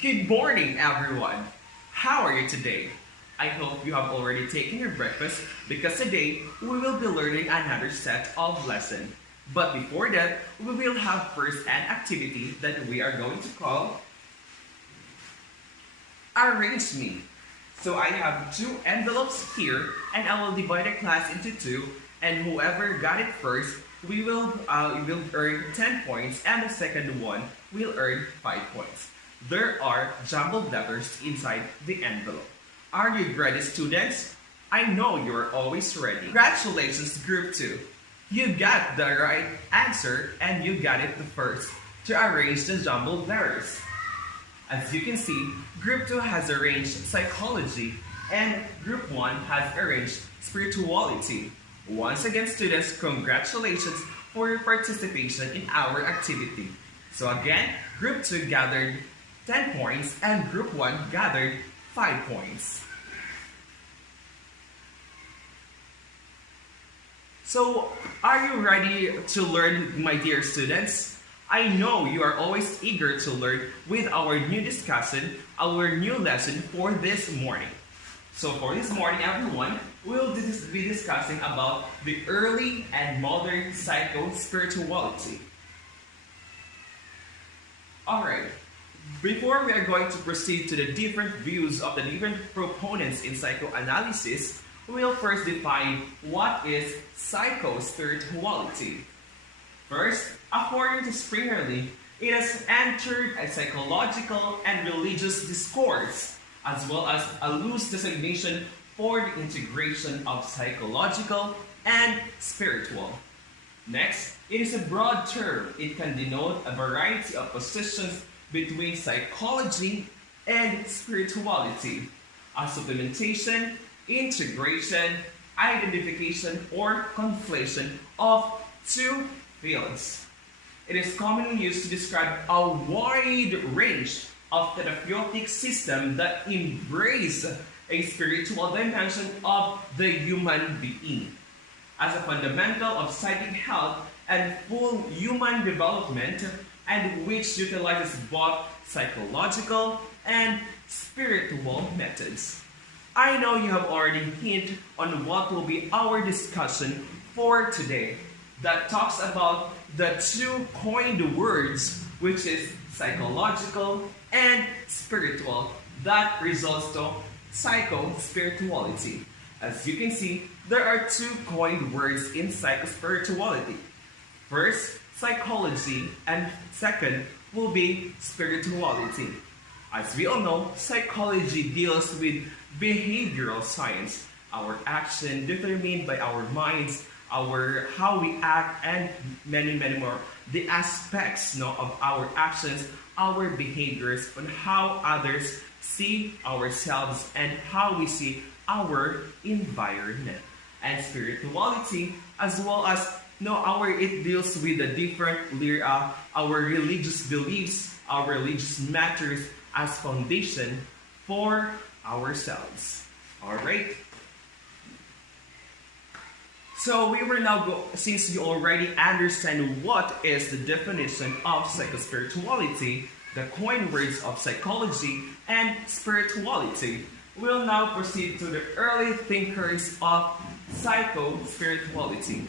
Good morning, everyone. How are you today? I hope you have already taken your breakfast because today we will be learning another set of lesson. But before that, we will have first an activity that we are going to call Arrange Me. So I have two envelopes here and I will divide the class into two and whoever got it first will earn 10 points and the second one will earn 5 points. There are jumbled letters inside the envelope. Are you ready, students? I know you are always ready. Congratulations, Group 2. You got the right answer and you got it the first to arrange the jumbled letters. As you can see, Group 2 has arranged psychology and Group 1 has arranged spirituality. Once again, students, congratulations for your participation in our activity. So again, Group 2 gathered 10 points and Group 1 gathered 5 points. So, are you ready to learn, my dear students? I know you are always eager to learn with our new discussion, our new lesson for this morning. So for this morning, everyone, we'll be discussing about the early and modern psycho-spirituality. Alright, before we are going to proceed to the different views of the different proponents in psychoanalysis, we'll first define what is psycho-spirituality. First, according to Springerly, it has entered a psychological and religious discourse, as well as a loose designation for the integration of psychological and spiritual. Next, it is a broad term. It can denote a variety of positions between psychology and spirituality, a supplementation, integration, identification, or conflation of two fields. It is commonly used to describe a wide range of therapeutic systems that embrace a spiritual dimension of the human being as a fundamental of psychic health and full human development, and which utilizes both psychological and spiritual methods. I know you have already hinted on what will be our discussion for today that talks about the two coined words, which is psychological and spiritual, that results to psycho-spirituality. As you can see, there are two coined words in psycho-spirituality. First, psychology, and second will be spirituality. As we all know, psychology deals with behavioral science, our action determined by our minds, our how we act, and many more. The aspects of our actions, our behaviors, on how others see ourselves and how we see our environment. And spirituality, as well as it deals with the different our religious beliefs, our religious matters as foundation for ourselves. All right. So we will now go, since you already understand what is the definition of psychospirituality, the coined words of psychology and spirituality, we'll now proceed to the early thinkers of psychospirituality.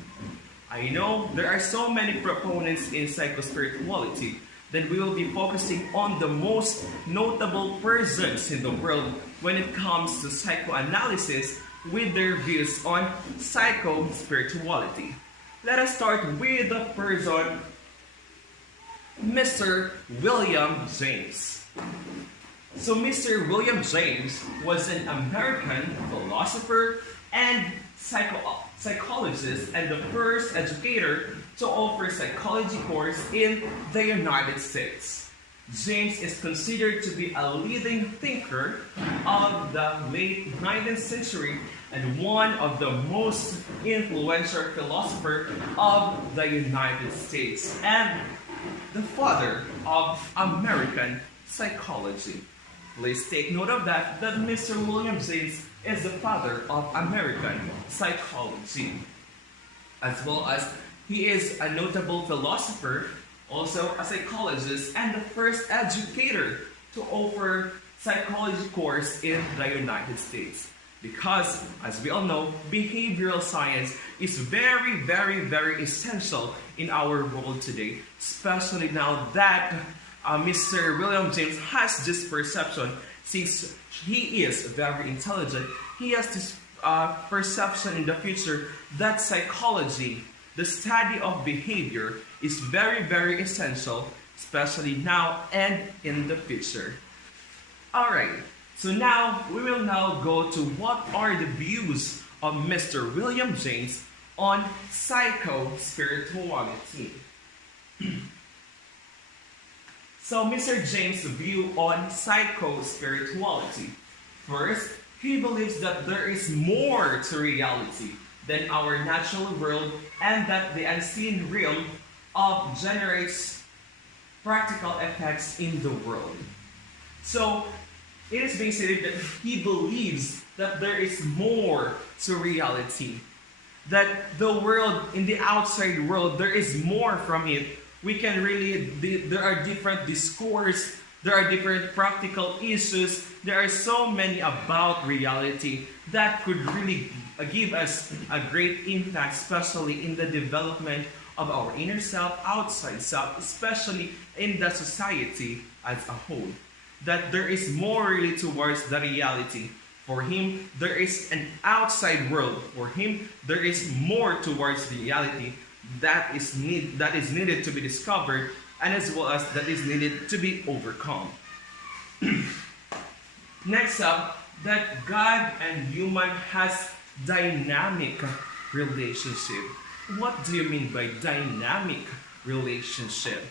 I know there are so many proponents in psychospirituality that we will be focusing on the most notable persons in the world when it comes to psychoanalysis with their views on psycho-spirituality. Let us start with the person, Mr. William James. So Mr. William James was an American philosopher and psychologist and the first educator to offer psychology course in the United States. James is considered to be a leading thinker of the late 19th century and one of the most influential philosophers of the United States and the father of American psychology. Please take note of that Mr. William James is the father of American psychology. As well as he is a notable philosopher, also a psychologist, and the first educator to offer psychology course in the United States. Because, as we all know, behavioral science is very, very, very essential in our world today, especially now that Mr. William James has this perception, since he is very intelligent, he has this perception in the future that psychology, the study of behavior, is very, very essential, especially now and in the future. Alright, so now we will now go to what are the views of Mr. William James on psycho-spirituality. So Mr. James' view on psycho-spirituality. First, he believes that there is more to reality than our natural world, and that the unseen realm generates practical effects in the world. So it is being stated that he believes that there is more to reality, that the world, in the outside world, there is more from it. We can really, there are different discourse, there are different practical issues, there are so many about reality that could really give us a great impact, especially in the development of our inner self, outside self, especially in the society as a whole. That there is more really towards the reality. For him, there is an outside world. For him, there is more towards the reality that is needed to be discovered, and as well as that is needed to be overcome. Next up, that God and human has dynamic relationship. What do you mean by dynamic relationship?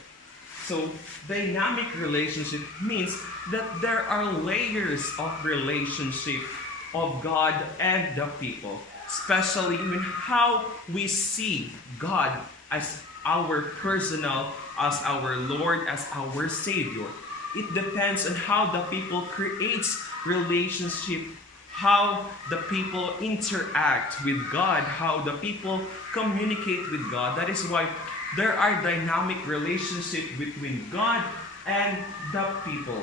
So, dynamic relationship means that there are layers of relationship of God and the people, especially in how we see God as our personal, as our Lord, as our Savior. It depends on how the people create relationship, how the people interact with God, how the people communicate with God. That is why there are dynamic relationships between God and the people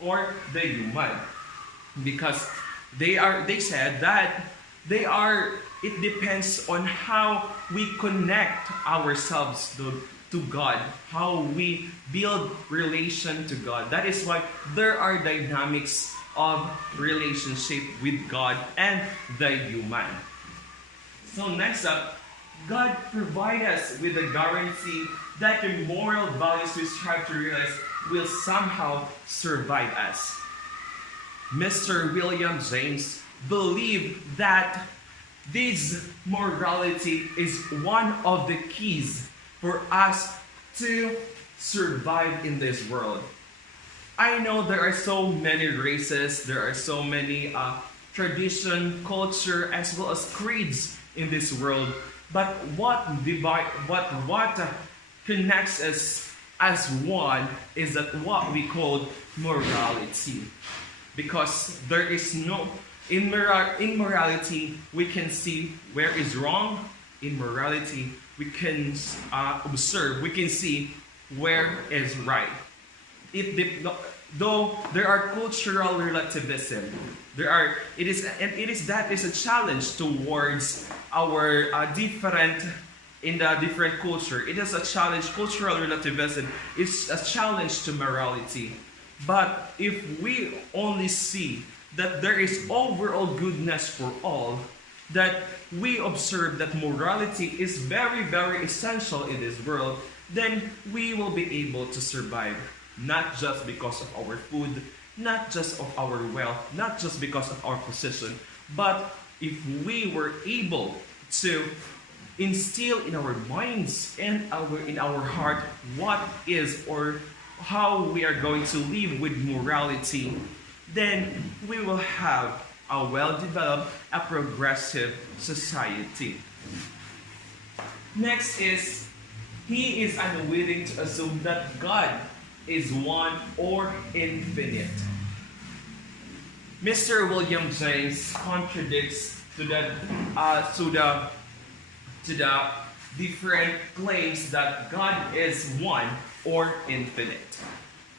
or the human. Because they said that it depends on how we connect ourselves to God, how we build relation to God. That is why there are dynamics of relationship with God and the human. So next up, God provides us with a guarantee that the moral values we strive to realize will somehow survive us. Mr. William James believed that this morality is one of the keys for us to survive in this world. I know there are so many races, there are so many tradition, culture, as well as creeds in this world. But what connects us as one is that what we call morality. Because there is no, in morality, we can see where is wrong. In morality, we can observe, we can see where is right. Though there are cultural relativism, it is a challenge towards our different culture. It is a challenge. Cultural relativism is a challenge to morality. But if we only see that there is overall goodness for all, that we observe that morality is very, very essential in this world, then we will be able to survive. Not just because of our food, not just of our wealth, not just because of our position, but if we were able to instill in our minds and in our heart what is or how we are going to live with morality, then we will have a well-developed, a progressive society. Next is, he is unwilling to assume that God is one or infinite. Mr. William James contradicts to the different claims that God is one or infinite.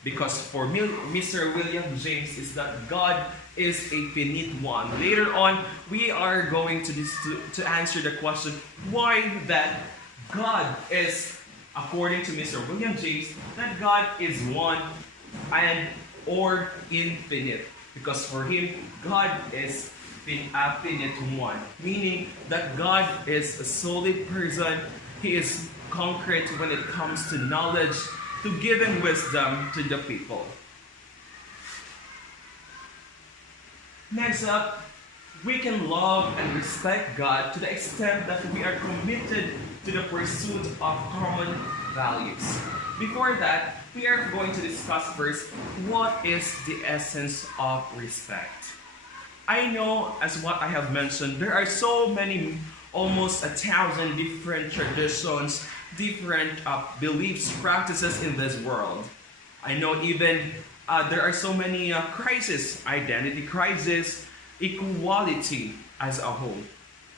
Because for Mr. William James is that God is a finite one. Later on, we are going to answer the question why that God is, according to Mr. William James, that God is one and or infinite. Because for him, God is a finite one. Meaning that God is a solid person. He is concrete when it comes to knowledge, to giving wisdom to the people. Next up, we can love and respect God to the extent that we are committed to the pursuit of common values. Before that, we are going to discuss first what is the essence of respect. I know, as what I have mentioned, there are so many, almost 1,000 different traditions, different beliefs, practices in this world. I know even there are so many crises, identity crisis, equality as a whole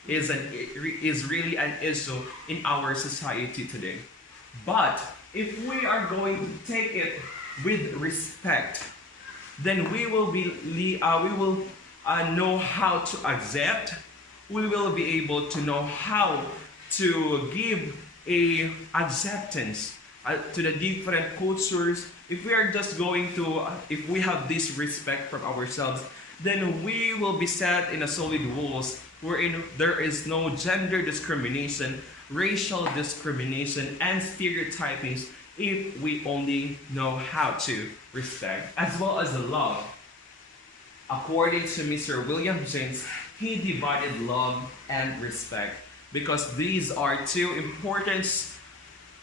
is really an issue in our society today. But if we are going to take it with respect, then we will know how to accept. We will be able to know how to give a acceptance to the different cultures. If we are just going to, if we have this respect from ourselves, then we will be set in a solid rules wherein there is no gender discrimination, racial discrimination, and stereotypings if we only know how to respect, as well as the love. According to Mr. William James, he divided love and respect because these are two important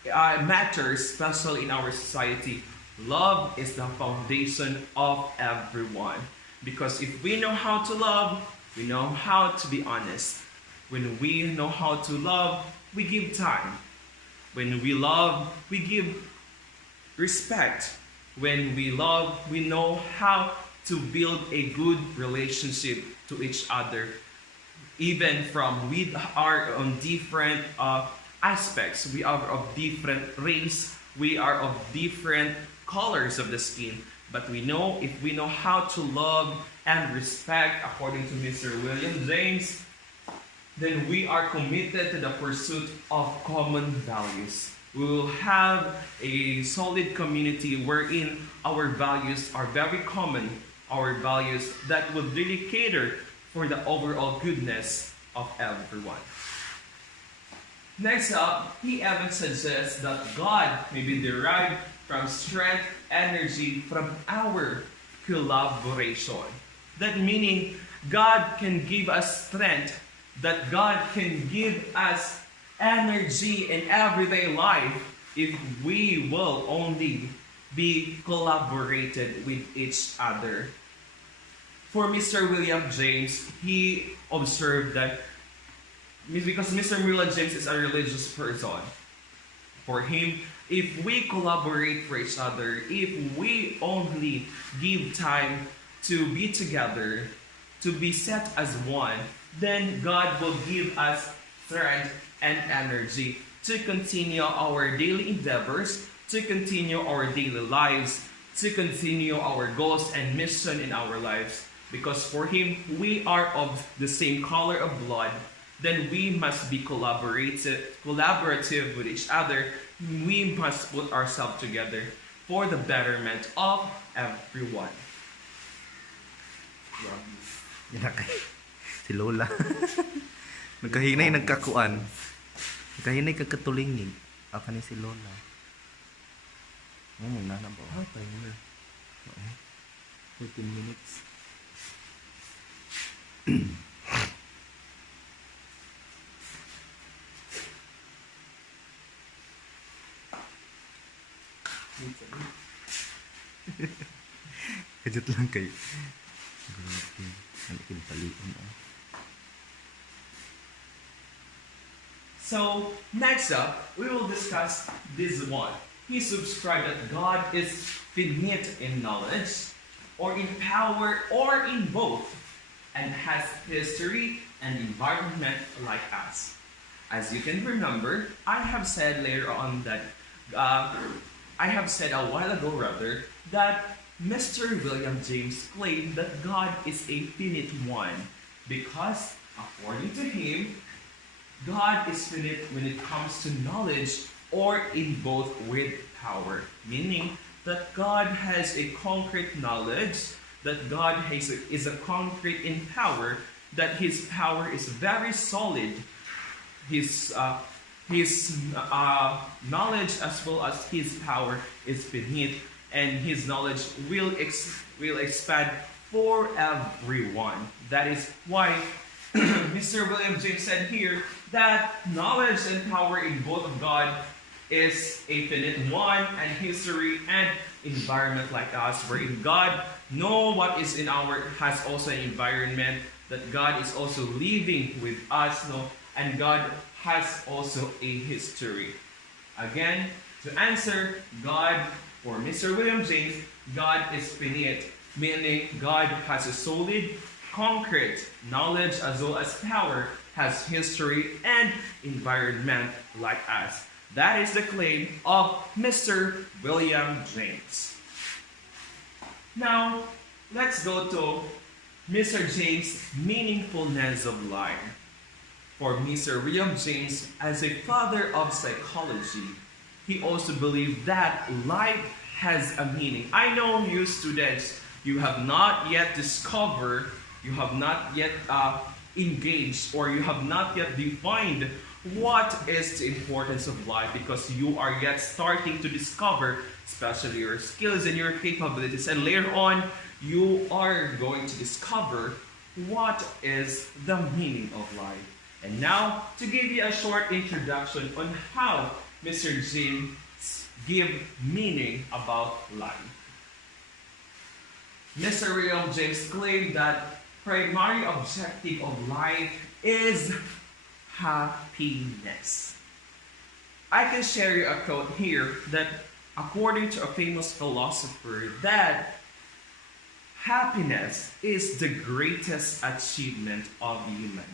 matters, especially in our society. Love is the foundation of everyone. Because if we know how to love, we know how to be honest. When we know how to love, we give time. When we love, we give respect. When we love, we know how to build a good relationship to each other. Even from we are on different aspects. We are of different race. We are of different colors of the skin. But we know if we know how to love and respect, according to Mr. William James, then we are committed to the pursuit of common values. We will have a solid community wherein our values are very common, our values that will really cater for the overall goodness of everyone. Next up, he even suggests that God may be derived from strength, energy from our collaboration. That meaning, God can give us strength, that God can give us energy in everyday life if we will only be collaborated with each other. For Mr. William James, he observed that because Mr. William James is a religious person, for him, if we collaborate for each other, if we only give time to be together, to be set as one, then God will give us strength and energy to continue our daily endeavors, to continue our daily lives, to continue our goals and mission in our lives. Because for him, we are of the same color of blood, then we must be collaborative with each other. We must put ourselves together for the betterment of everyone. Yan na kay si Lola. Nagkahinay nagkakuan. Nagkahinay kagkatulingig. Aka ni si Lola. Muna na ba? Ah, timer. 14 minutes. Kajut lang kayo. Grabe. Nalikin paliin. So, next up, we will discuss this one. He subscribed that God is finite in knowledge, or in power, or in both, and has history and environment like us. As you can remember, I have said later on that I have said a while ago rather that Mr. William James claimed that God is a finite one because, according to him, God is finite when it comes to knowledge or in both with power, meaning that God has a concrete knowledge, that God is a concrete in power, that His power is very solid. His knowledge as well as His power is finite, and His knowledge will expand for everyone. That is why Mr. William James said here that knowledge and power in both of God is a finite one, and history and environment like us, wherein God know what is in our has also an environment, that God is also living with us, no, and God has also a history. Again, to answer God for Mr. William James, God is finite, meaning God has a solid, concrete knowledge as well as power, has history and environment like us. That is the claim of Mr. William James. Now, let's go to Mr. James' meaningfulness of life. For Mr. William James, as a father of psychology, he also believed that life has a meaning. I know you students, you have not yet discovered, you have not yet engaged, or you have not yet defined what is the importance of life, because you are yet starting to discover, especially your skills and your capabilities, and later on, you are going to discover what is the meaning of life. And now, to give you a short introduction on how Mr. James give meaning about life. Mr. William James claimed that primary objective of life is happiness. I can share you a quote here that according to a famous philosopher that happiness is the greatest achievement of human.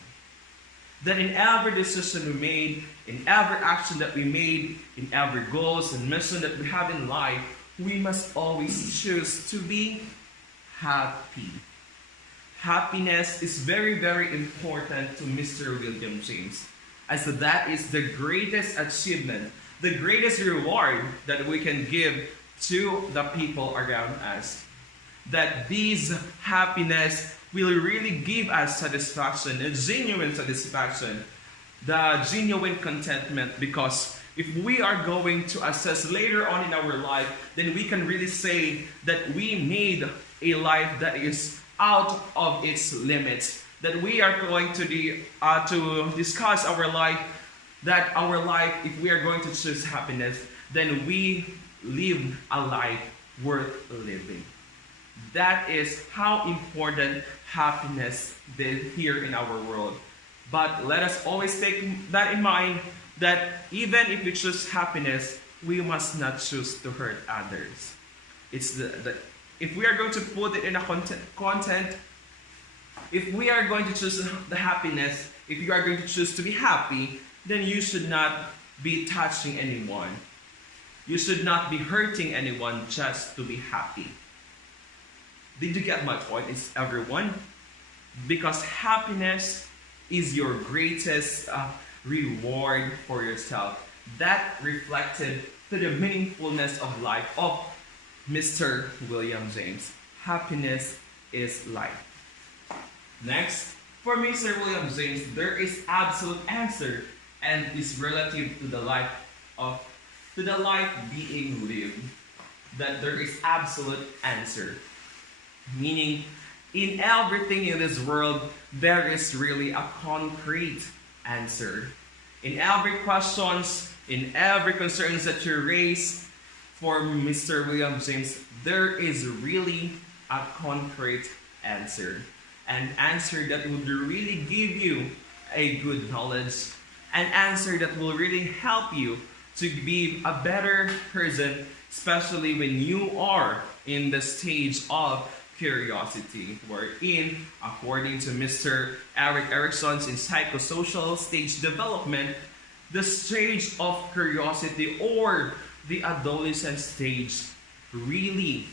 That in every decision we made, in every action that we made, in every goals and mission that we have in life, we must always choose to be happy. Happiness is very, very important to Mr. William James, as that is the greatest achievement, the greatest reward that we can give to the people around us. That this happiness will really give us satisfaction, a genuine satisfaction, the genuine contentment, because if we are going to assess later on in our life, then we can really say that we made a life that is out of its limits, that we are going to discuss our life, that our life, if we are going to choose happiness, then we live a life worth living. That is how important happiness is here in our world. But let us always take that in mind, that even if we choose happiness, we must not choose to hurt others. It's if we are going to put it in a content, if we are going to choose the happiness, if you are going to choose to be happy, then you should not be touching anyone. You should not be hurting anyone just to be happy. Did you get my point? It's everyone. Because happiness is your greatest reward for yourself. That reflected to the meaningfulness of life of Mr. William James. Happiness is life. Next, for Mr. William James, there is absolute answer, and is relative to the life being lived. That there is absolute answer. Meaning, in everything in this world, there is really a concrete answer. In every questions, in every concerns that you raise for Mr. William James, there is really a concrete answer. An answer that would really give you a good knowledge. An answer that will really help you to be a better person, especially when you are in the stage of curiosity, wherein, according to Mr. Erik Erikson's in psychosocial stage development, the stage of curiosity or the adolescent stage really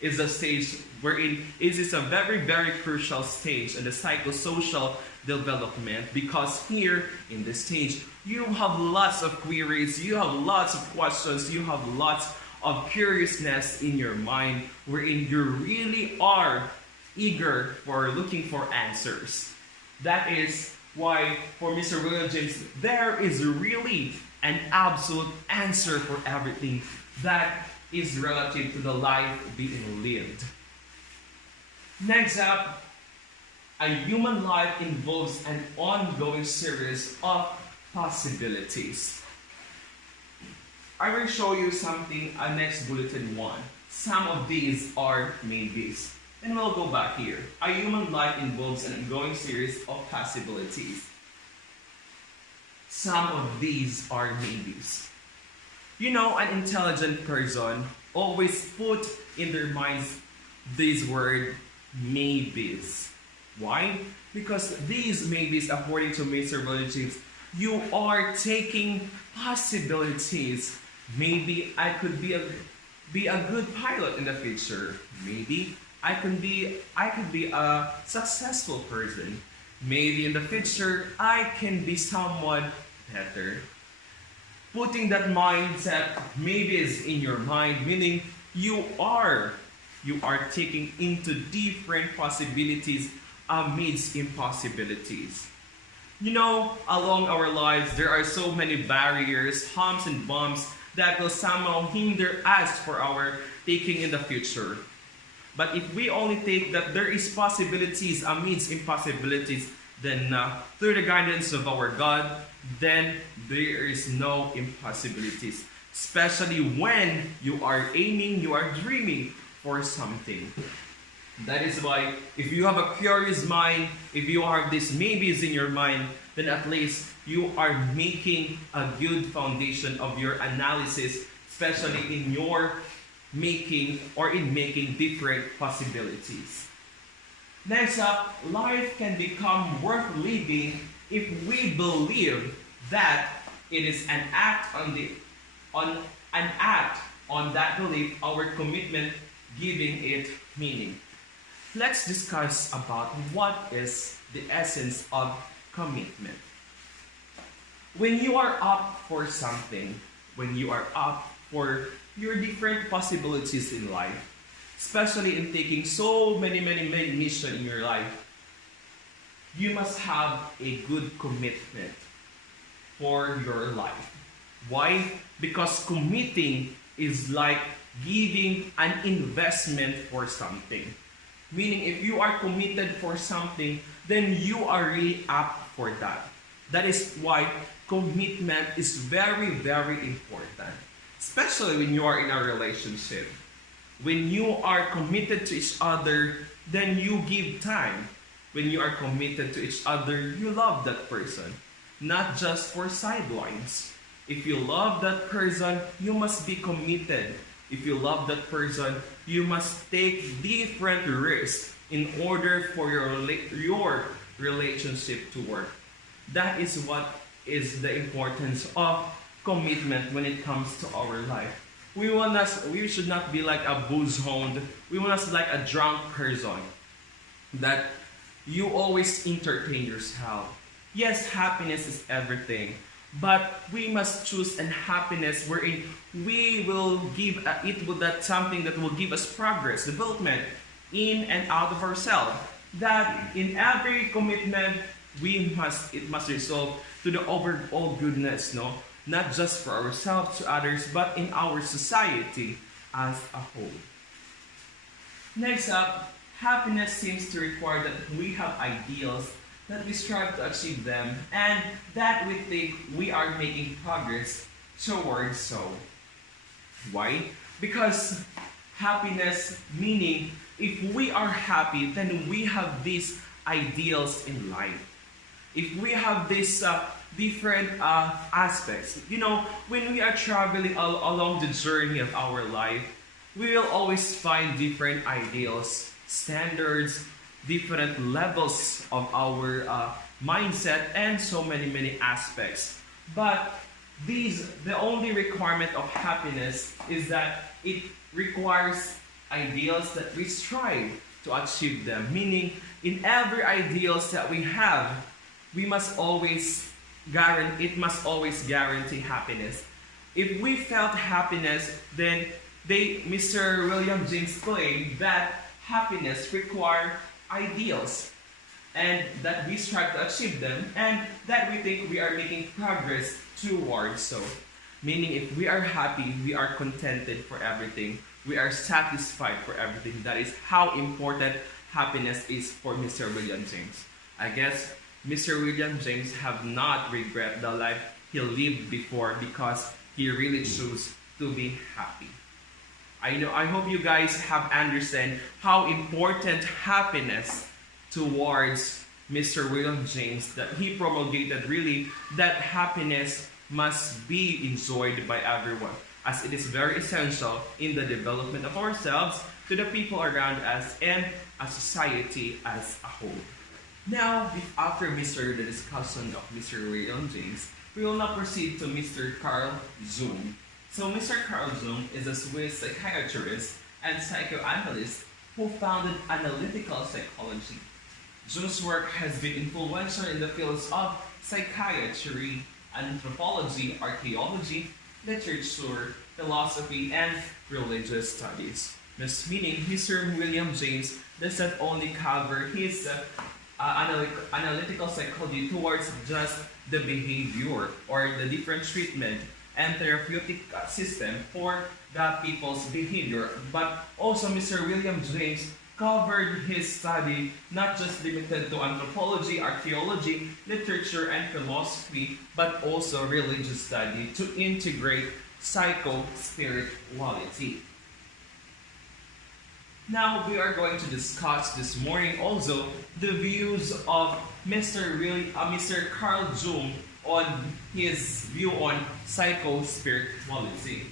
is a stage wherein it is a very, very crucial stage in the psychosocial development, because here in this stage you have lots of queries, you have lots of questions, you have lots of curiousness in your mind, wherein you really are eager for looking for answers. That is why for Mr. William James, there is really an absolute answer for everything that is relative to the life being lived. Next up, a human life involves an ongoing series of possibilities. I will show you something, next bulletin one. Some of these are maybes. And we'll go back here. A human life involves an ongoing series of possibilities. Some of these are maybes. You know, an intelligent person always put in their minds this word maybes. Why? Because these maybes, according to Mr. James, you are taking possibilities. Maybe I could be a good pilot in the future. Maybe I could be a successful person. Maybe in the future I can be someone better. Putting that mindset maybe is in your mind, meaning you are taking into different possibilities amidst impossibilities. You know, along our lives, there are so many barriers, humps and bumps that will somehow hinder us for our taking in the future. But if we only take that there is possibilities amidst impossibilities, then through the guidance of our God, then there is no impossibilities. Especially when you are aiming, you are dreaming for something. That is why if you have a curious mind, if you have these maybes in your mind, then at least you are making a good foundation of your analysis, especially in your making different possibilities. Next up, life can become worth living if we believe that it is an act on that belief, our commitment giving it meaning. Let's discuss about what is the essence of commitment. When you are up for something, when you are up for your different possibilities in life, especially in taking so many missions in your life, you must have a good commitment for your life. Why? Because committing is like giving an investment for something. Meaning if you are committed for something, then you are really up for that. That is why commitment is very, very important. Especially when you are in a relationship. When you are committed to each other, then you give time. When you are committed to each other, you love that person. Not just for sidelines. If you love that person, you must be committed. If you love that person, you must take different risks in order for your relationship to work. That is what is the importance of commitment when it comes to our life. We should not be like a booze hound. We will not be like a drunk person that you always entertain yourself. Yes, happiness is everything. But we must choose an happiness wherein we will give that something that will give us progress, development in and out of ourselves. That in every commitment it must result to the overall goodness, no? Not just for ourselves to others, but in our society as a whole. Next up, happiness seems to require that we have ideals, that we strive to achieve them, and that we think we are making progress towards so. Why? Because happiness, meaning if we are happy, then we have these ideals in life. If we have these different aspects, you know, when we are traveling along the journey of our life, we will always find different ideals, standards, different levels of our mindset, and so many aspects. But The only requirement of happiness is that it requires ideals that we strive to achieve them. Meaning, in every ideals that we have, we must always it must always guarantee happiness. If we felt happiness, then Mr. William James claimed that happiness require ideals and that we strive to achieve them and that we think we are making progress towards so. Meaning if we are happy, we are contented for everything. We are satisfied for everything. That is how important happiness is for Mr. William James. I guess Mr. William James have not regret the life he lived before because he really chose to be happy. I hope you guys have understand how important happiness towards Mr. William James, that he promulgated really that happiness must be enjoyed by everyone, as it is very essential in the development of ourselves, to the people around us, and a society as a whole. Now, after the discussion of Mr. William James, we will now proceed to Mr. Carl Jung. So Mr. Carl Jung is a Swiss psychiatrist and psychoanalyst who founded analytical psychology. Jung's work has been influential in the fields of psychiatry, anthropology, archaeology, literature, philosophy, and religious studies. This meaning, Mr. William James does not only cover his analytical psychology towards just the behavior or the different treatment and therapeutic system for the people's behavior, but also Mr. William James covered his study not just limited to anthropology, archaeology, literature, and philosophy, but also religious study to integrate psycho-spirituality. Now we are going to discuss this morning also the views of Mr. Carl Jung on his view on psycho-spirituality.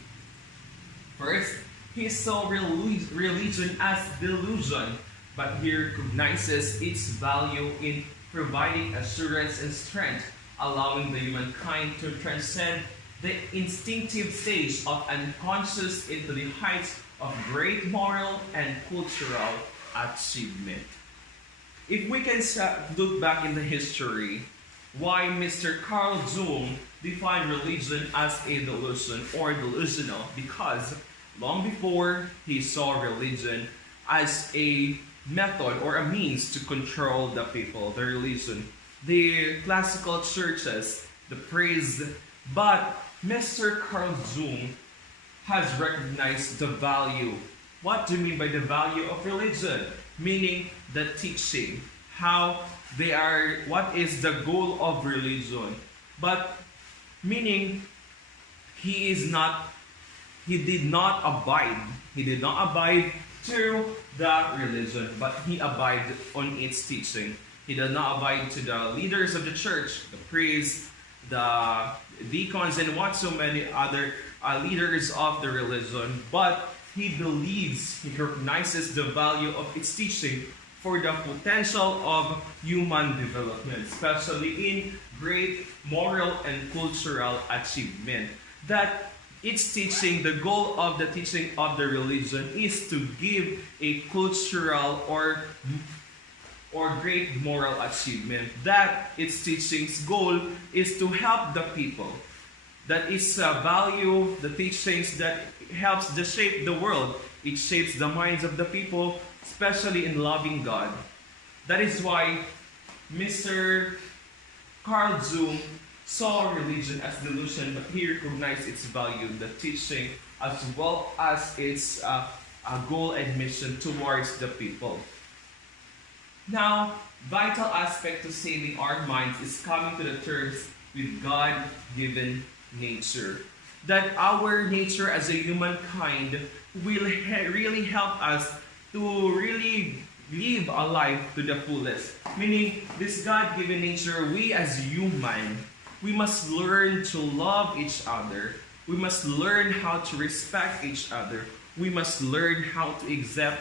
First, he saw religion as delusion, but he recognizes its value in providing assurance and strength, allowing the humankind to transcend the instinctive stage of unconscious into the heights of great moral and cultural achievement. If we can look back in the history, why Mr. Carl Jung defined religion as a delusion or delusional, because long before he saw religion as a method or a means to control the people, the religion, the classical churches, the priest, but Mr. Carl Jung has recognized the value. What do you mean by the value of religion? Meaning the teaching, how they are, what is the goal of religion. But meaning he did not abide to the religion, but he abided on its teaching. He did not abide to the leaders of the church, the priests, the deacons, and what so many other leaders of the religion, but he believes, he recognizes the value of its teaching for the potential of human development, especially in great moral and cultural achievement. That its teaching, the goal of the teaching of the religion is to give a cultural or great moral achievement. That its teaching's goal is to help the people. That is value, the teachings that helps to shape the world. It shapes the minds of the people, especially in loving God. That is why Mr. Carl Jung saw religion as delusion, but he recognized its value, the teaching, as well as its goal and mission towards the people. Now, vital aspect to saving our minds is coming to the terms with God-given nature. That our nature as a humankind will really help us to really live a life to the fullest. Meaning, this God-given nature, we as human, we must learn to love each other. We must learn how to respect each other. We must learn how to accept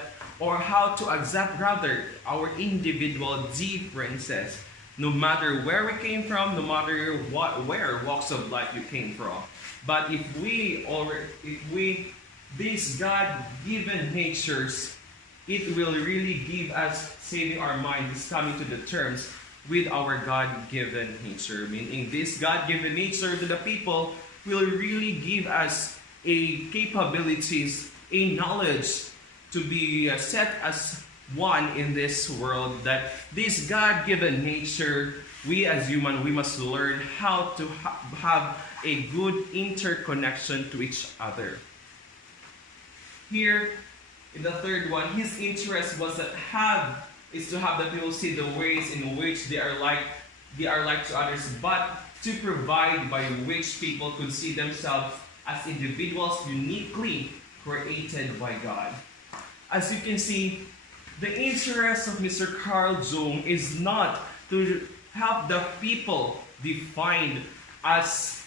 rather, our individual differences. no matter where we came from, no matter where walks of life you came from. But if we these God-given natures, it will really give us saving our mind is coming to the terms with our God-given nature. Meaning this God-given nature to the people will really give us a capabilities, a knowledge to be set as one in this world, that this God-given nature, we as human, we must learn how to have a good interconnection to each other. Here, in the third one, his interest was to have the people see the ways in which they are like to others, but to provide by which people could see themselves as individuals uniquely created by God. As you can see, the interest of Mr. Carl Jung is not to help the people define as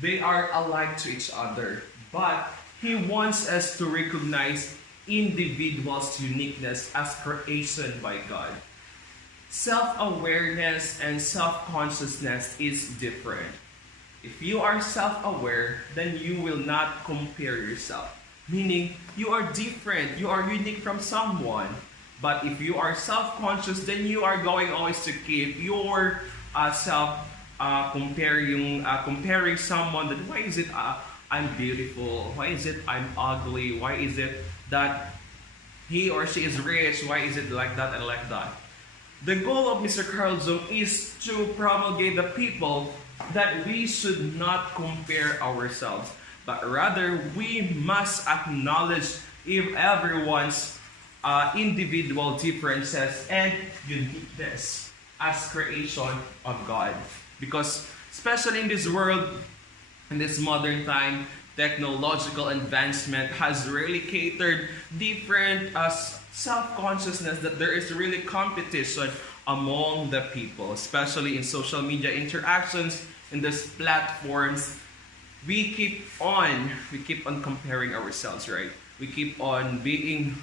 they are alike to each other, but he wants us to recognize individuals' uniqueness as creation by God. Self-awareness and self-consciousness is different. If you are self-aware, then you will not compare yourself. Meaning, you are different, you are unique from someone. But if you are self-conscious, then you are going always to keep your comparing someone that why is it I'm beautiful, why is it I'm ugly, why is it that he or she is rich, why is it like that and like that. The goal of Mr. Carl Jung is to promulgate the people that we should not compare ourselves, but rather we must acknowledge everyone's individual differences and uniqueness as creation of God. Because especially in this world, in this modern time, technological advancement has really catered different self-consciousness, that there is really competition among the people, especially in social media interactions, in these platforms. We keep on comparing ourselves, right? We keep on being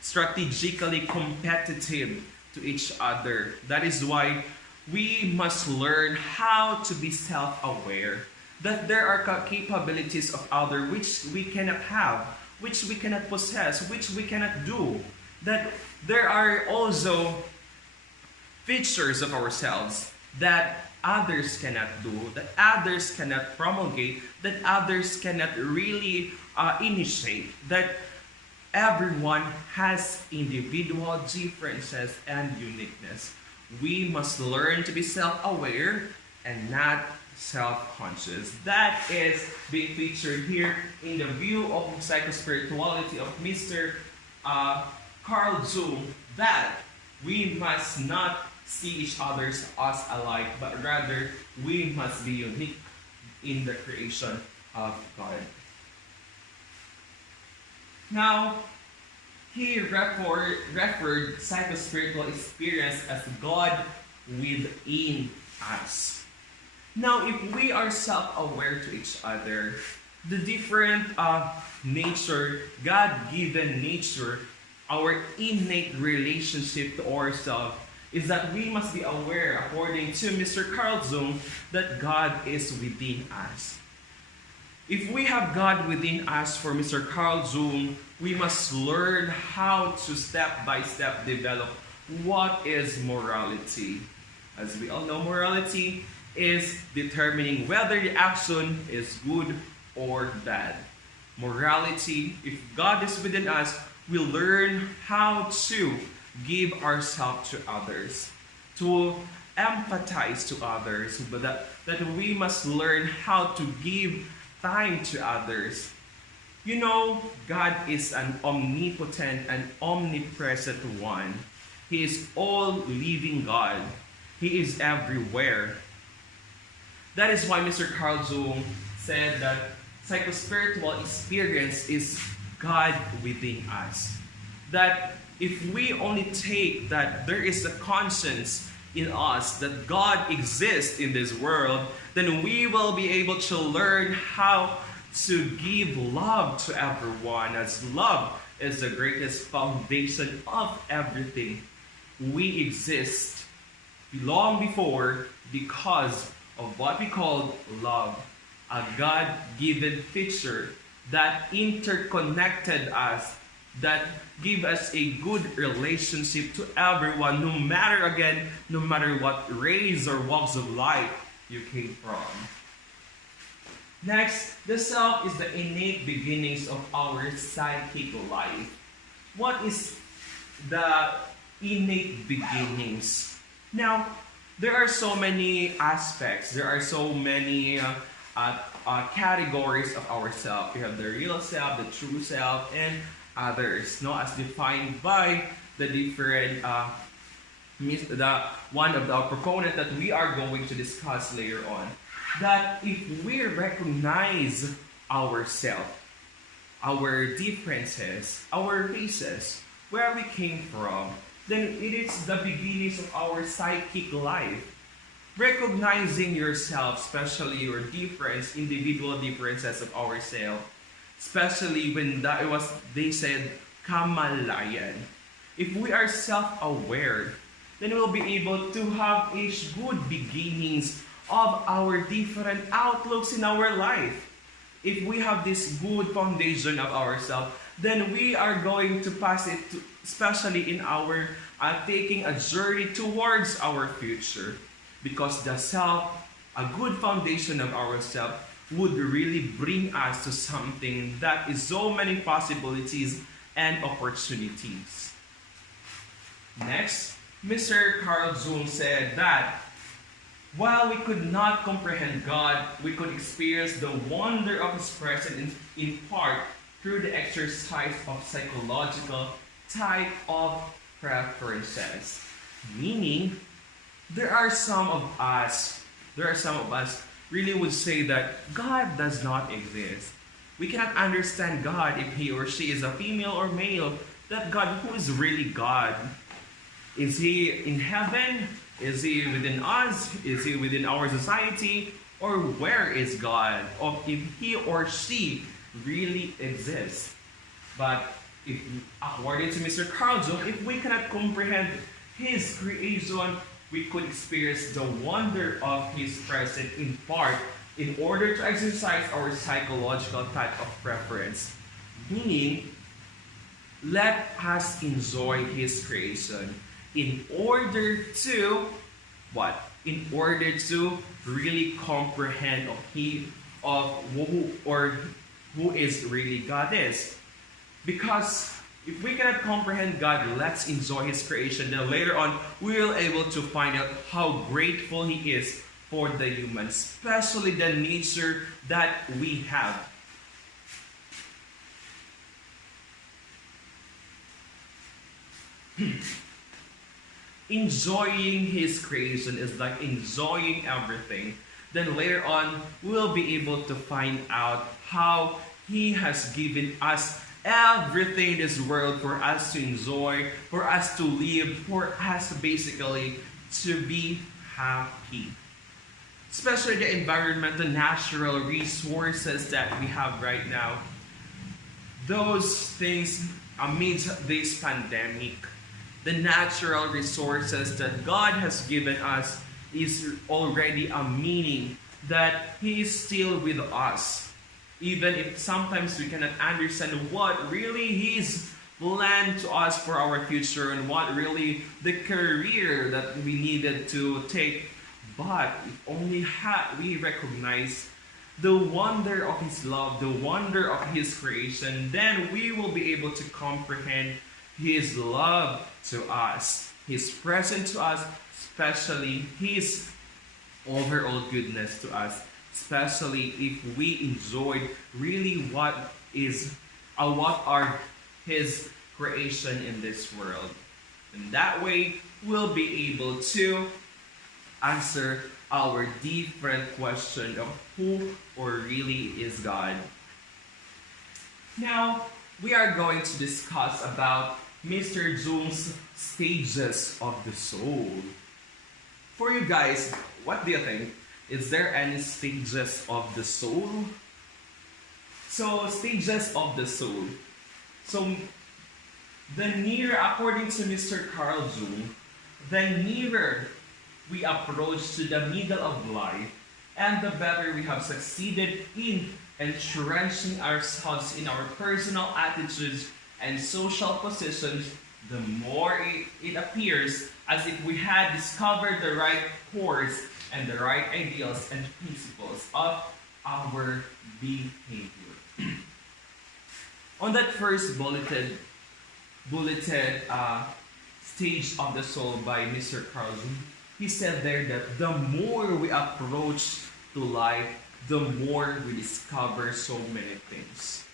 strategically competitive to each other. That is why we must learn how to be self-aware, that there are capabilities of others which we cannot have, which we cannot possess, which we cannot do. That there are also features of ourselves that others cannot do, that others cannot promulgate, that others cannot really initiate, that everyone has individual differences and uniqueness. We must learn to be self-aware and not self-conscious. That is being featured here in the view of psychospirituality of Mr. Carl Jung, that we must not see each other as alike, but rather we must be unique in the creation of God. Now, he referred psychospiritual experience as God within us. Now, if we are self-aware to each other, the different nature, God-given nature, our innate relationship to ourselves, is that we must be aware, according to Mr. Carl Jung, that God is within us. If we have God within us for Mr. Carl Jung, we must learn how to step by step develop what is morality. As we all know, morality is determining whether the action is good or bad. Morality, if God is within us, we learn how to give ourselves to others, to empathize to others, but that we must learn how to give time to others. You know, God is an omnipotent and omnipresent one. He is all-living God. He is everywhere. That is why Mr. Carl Jung said that psychospiritual experience is God within us. That if we only take that there is a conscience in us that God exists in this world, then we will be able to learn how to give love to everyone, as love is the greatest foundation of everything. We exist long before because of what we call love, a God-given feature that interconnected us, that give us a good relationship to everyone, no matter what race or walks of life you came from. Next, the self is the innate beginnings of our psychic life. What is the innate beginnings? Now, there are so many aspects, there are so many categories of ourself. We have the real self, the true self, and others, no, as defined by the different the one of the proponent that we are going to discuss later on. That if we recognize ourselves, our differences, our races, where we came from, then it is the beginnings of our psychic life. Recognizing yourself, especially your difference, individual differences of ourselves, especially when they said kamalayan. If we are self-aware, then we'll be able to have a good beginnings of our different outlooks in our life. If we have this good foundation of ourselves, then we are going to pass it to, especially in our taking a journey towards our future. Because the self, a good foundation of ourselves, would really bring us to something that is so many possibilities and opportunities. Next, Mr. Carl Jung said that while we could not comprehend God, we could experience the wonder of His presence in part through the exercise of psychological type of preferences. Meaning, there are some of us really would say that God does not exist. We cannot understand God if he or she is a female or male. That God, who is really God? Is he in heaven? Is he within us? Is he within our society? Or where is God? Or if he or she really exists? But if, according to Mr. Carl Jung, if we cannot comprehend his creation, we could experience the wonder of his presence in part in order to exercise our psychological type of preference. Meaning, let us enjoy his creation in order to what? In order to really comprehend who is really God is. Because if we cannot comprehend God, let's enjoy his creation. Then later on, we will be able to find out how grateful he is for the human, especially the nature that we have. Enjoying his creation is like enjoying everything. Then later on, we'll be able to find out how he has given us everything in this world for us to enjoy, for us to live, for us basically to be happy. Especially the environment, the natural resources that we have right now. Those things amidst this pandemic, the natural resources that God has given us is already a meaning that he is still with us. Even if sometimes we cannot understand what really His plan to us for our future and what really the career that we needed to take. But if only we recognize the wonder of His love, the wonder of His creation, then we will be able to comprehend His love to us, His presence to us, especially His overall goodness to us. Especially if we enjoyed really what are his creation in this world. And that way, we'll be able to answer our different question of who or really is God. Now, we are going to discuss about Mr. Jung's stages of the soul. For you guys, what do you think? Is there any stages of the soul? So, stages of the soul. So, the nearer, according to Mr. Carl Jung, the nearer we approach to the middle of life, and the better we have succeeded in entrenching ourselves in our personal attitudes and social positions, the more it appears as if we had discovered the right course and the right ideals and principles of our behavior. On that first bulleted stage of the soul by Mr. Carl Jung, he said there that the more we approach to life, the more we discover so many things.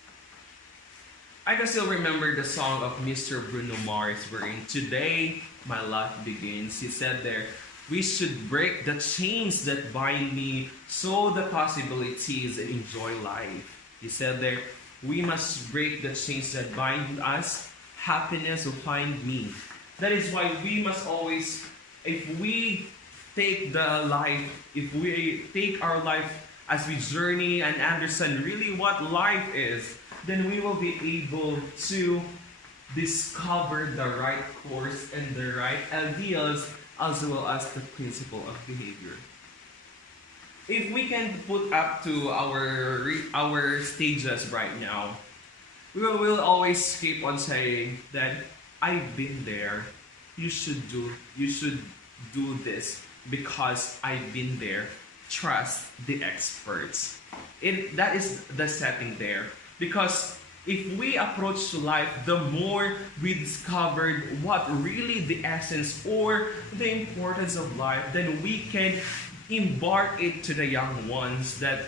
I can still remember the song of Mr. Bruno Mars wherein today my life begins. He said there, we should break the chains that bind me, so the possibilities and enjoy life. He said there, we must break the chains that bind us, happiness will find me. That is why we must always, if we take our life as we journey and understand really what life is, then we will be able to discover the right course and the right ideals as well as the principle of behavior. If we can put up to our stages right now, we will always keep on saying that I've been there. You should do this because I've been there. Trust the experts. That is the setting there. Because if we approach to life, the more we discovered what really the essence or the importance of life, then we can embark it to the young ones that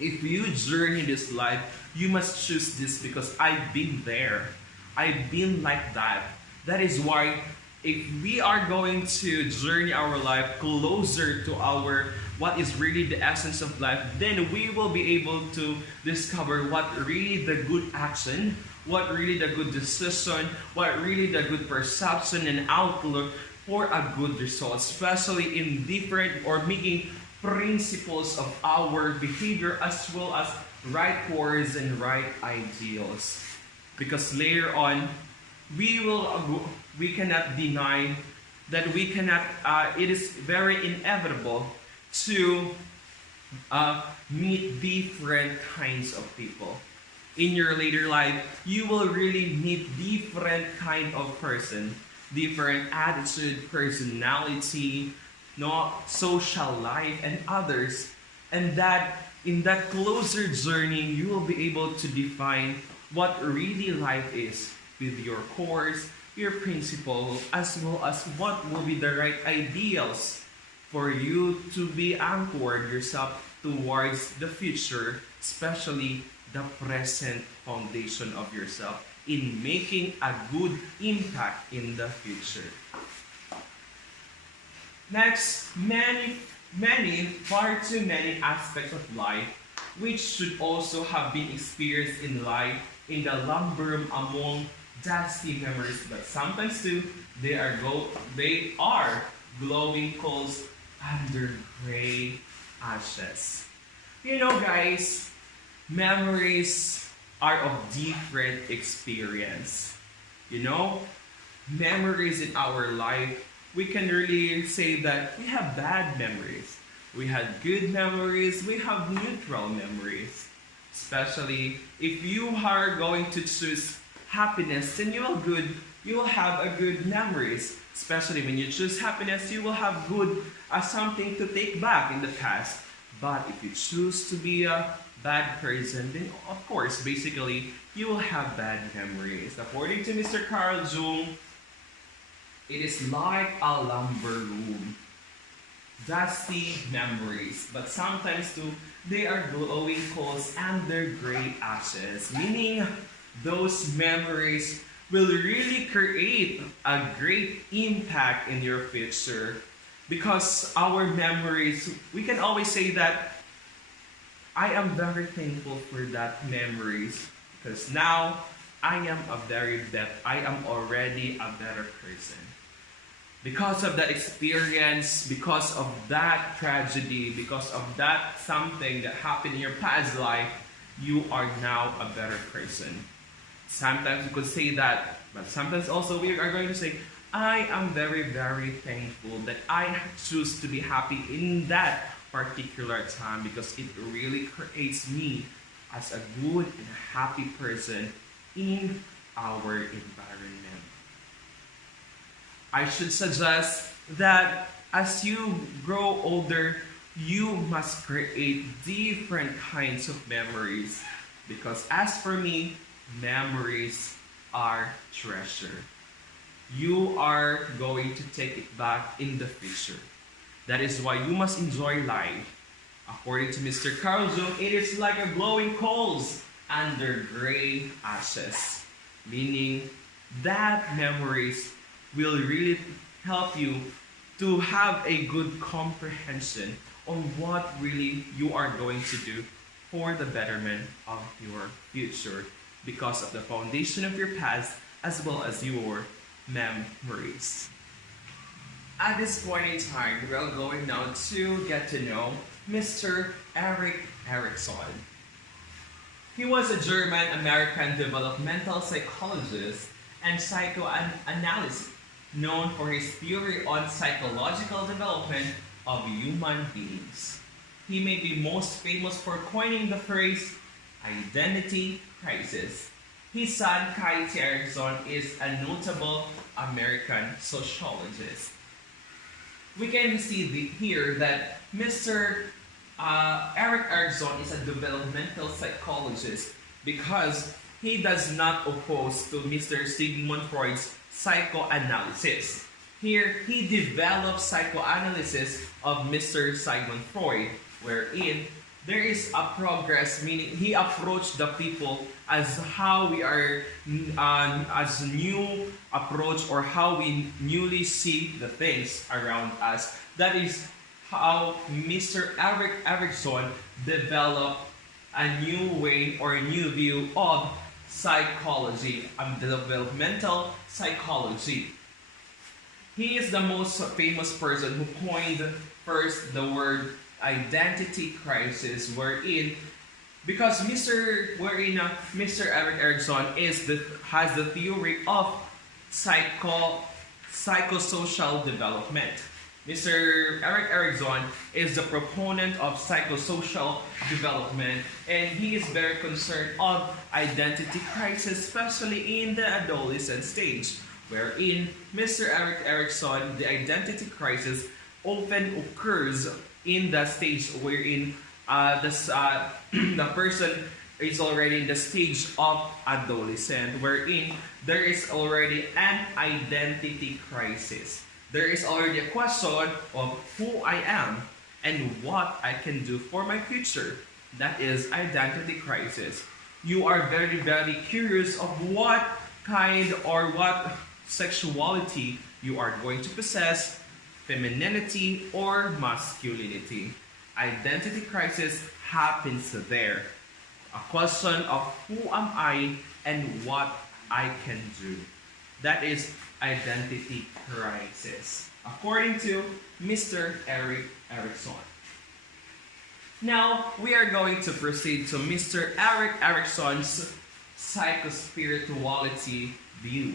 if you journey this life, you must choose this because I've been there. I've been like that. That is why if we are going to journey our life closer to what is really the essence of life, then we will be able to discover what really the good action, what really the good decision, what really the good perception and outlook for a good result, especially in different or making principles of our behavior as well as right course and right ideals. Because later on, we cannot deny that it is very inevitable to meet different kinds of people. In your later life, you will really meet different kind of person, different attitude, personality, social life, and others. And that in that closer journey, you will be able to define what really life is with your course, your principle, as well as what will be the right ideals for you to be anchored yourself towards the future, especially the present foundation of yourself in making a good impact in the future. Next, far too many aspects of life which should also have been experienced in life in the lumber room among dusty memories, but sometimes too they are glowing coals under gray ashes. You know, guys, memories are of different experience. You know, memories in our life, we can really say that we have bad memories. We had good memories, we have neutral memories. Especially if you are going to choose happiness, then you will have a good memories. Especially when you choose happiness, you will have good something to take back in the past. But if you choose to be a bad person, then of course, basically, you will have bad memories. According to Mr. Carl Jung, it is like a lumber room. Dusty memories, but sometimes too, they are glowing coals under gray ashes, meaning those memories will really create a great impact in your future. Because our memories, we can always say that I am very thankful for that memories because now I am already a better person. Because of that experience, because of that tragedy, because of that something that happened in your past life, you are now a better person. Sometimes we could say that, but sometimes also we are going to say, I am very, very thankful that I choose to be happy in that particular time because it really creates me as a good and happy person in our environment. I should suggest that as you grow older, you must create different kinds of memories because as for me, memories are treasure. You are going to take it back in the future. That is why you must enjoy life. According to Mr. Carl Jung, it is like a glowing coals under gray ashes. Meaning that memories will really help you to have a good comprehension on what really you are going to do for the betterment of your future because of the foundation of your past as well as your memories. At this point in time, we're going now to get to know Mr. Erik Erikson. He was a German-American developmental psychologist and psychoanalyst known for his theory on psychological development of human beings. He may be most famous for coining the phrase identity crisis. His son, Kai T. Erikson, is a notable American sociologist. We can see here that Mr. Erik Erikson is a developmental psychologist because he does not oppose to Mr. Sigmund Freud's psychoanalysis. Here, he developed psychoanalysis of Mr. Sigmund Freud, wherein there is a progress, meaning he approached the people as how we are, as new approach or how we newly see the things around us. That is how Mr. Erik Erikson developed a new way or a new view of psychology, developmental psychology. He is the most famous person who coined first the word identity crisis, wherein because Mr. Erik Erikson has the theory of psychosocial development. Mr. Erik Erikson is the proponent of psychosocial development, and he is very concerned of identity crisis, especially in the adolescent stage, wherein Mr. Erik Erikson, the identity crisis often occurs in the stage wherein the person is already in the stage of adolescent, wherein there is already an identity crisis. There is already a question of who I am and what I can do for my future. That is identity crisis. You are very, very curious of what kind or what sexuality you are going to possess, femininity or masculinity. Identity crisis happens there. A question of who am I and what I can do. That is identity crisis, according to Mr. Erik Erikson. Now, we are going to proceed to Mr. Erik Erikson's psychospirituality view.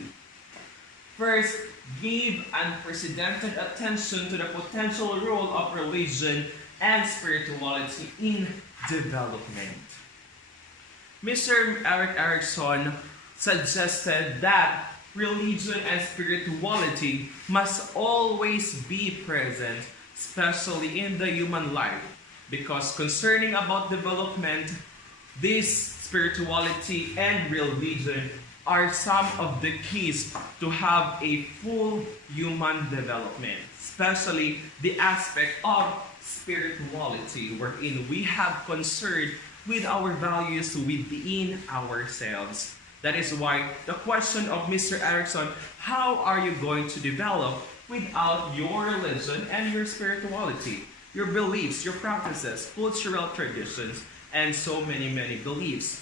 First, give unprecedented attention to the potential role of religion and spirituality in development. Mr. Erik Erikson suggested that religion and spirituality must always be present, especially in the human life, because concerning about development, this spirituality and religion are some of the keys to have a full human development, especially the aspect of spirituality, wherein we have concern with our values within ourselves. That is why the question of Mr. Erikson, how are you going to develop without your religion and your spirituality, your beliefs, your practices, cultural traditions, and so many, many beliefs?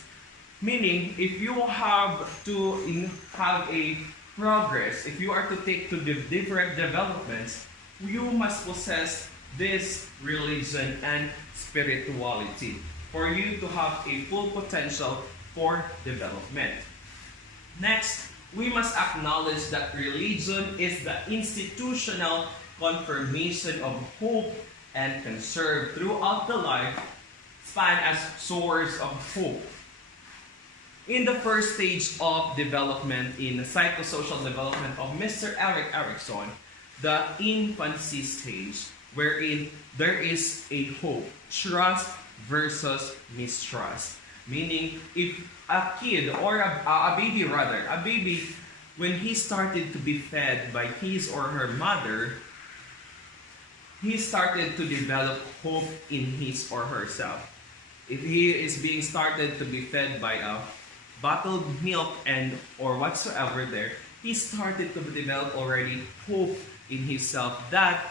Meaning, if you have to have a progress, if you are to take to the different developments, you must possess this religion and spirituality for you to have a full potential for development. Next, we must acknowledge that religion is the institutional confirmation of hope and can serve throughout the life span as source of hope. In the first stage of development in the psychosocial development of Mr. Eric Erickson, the infancy stage, wherein there is a hope, trust versus mistrust. Meaning, if a kid or a baby rather, a baby, when he started to be fed by his or her mother, he started to develop hope in his or herself. If he is being started to be fed by a bottled milk and or whatsoever there, he started to develop already hope in himself that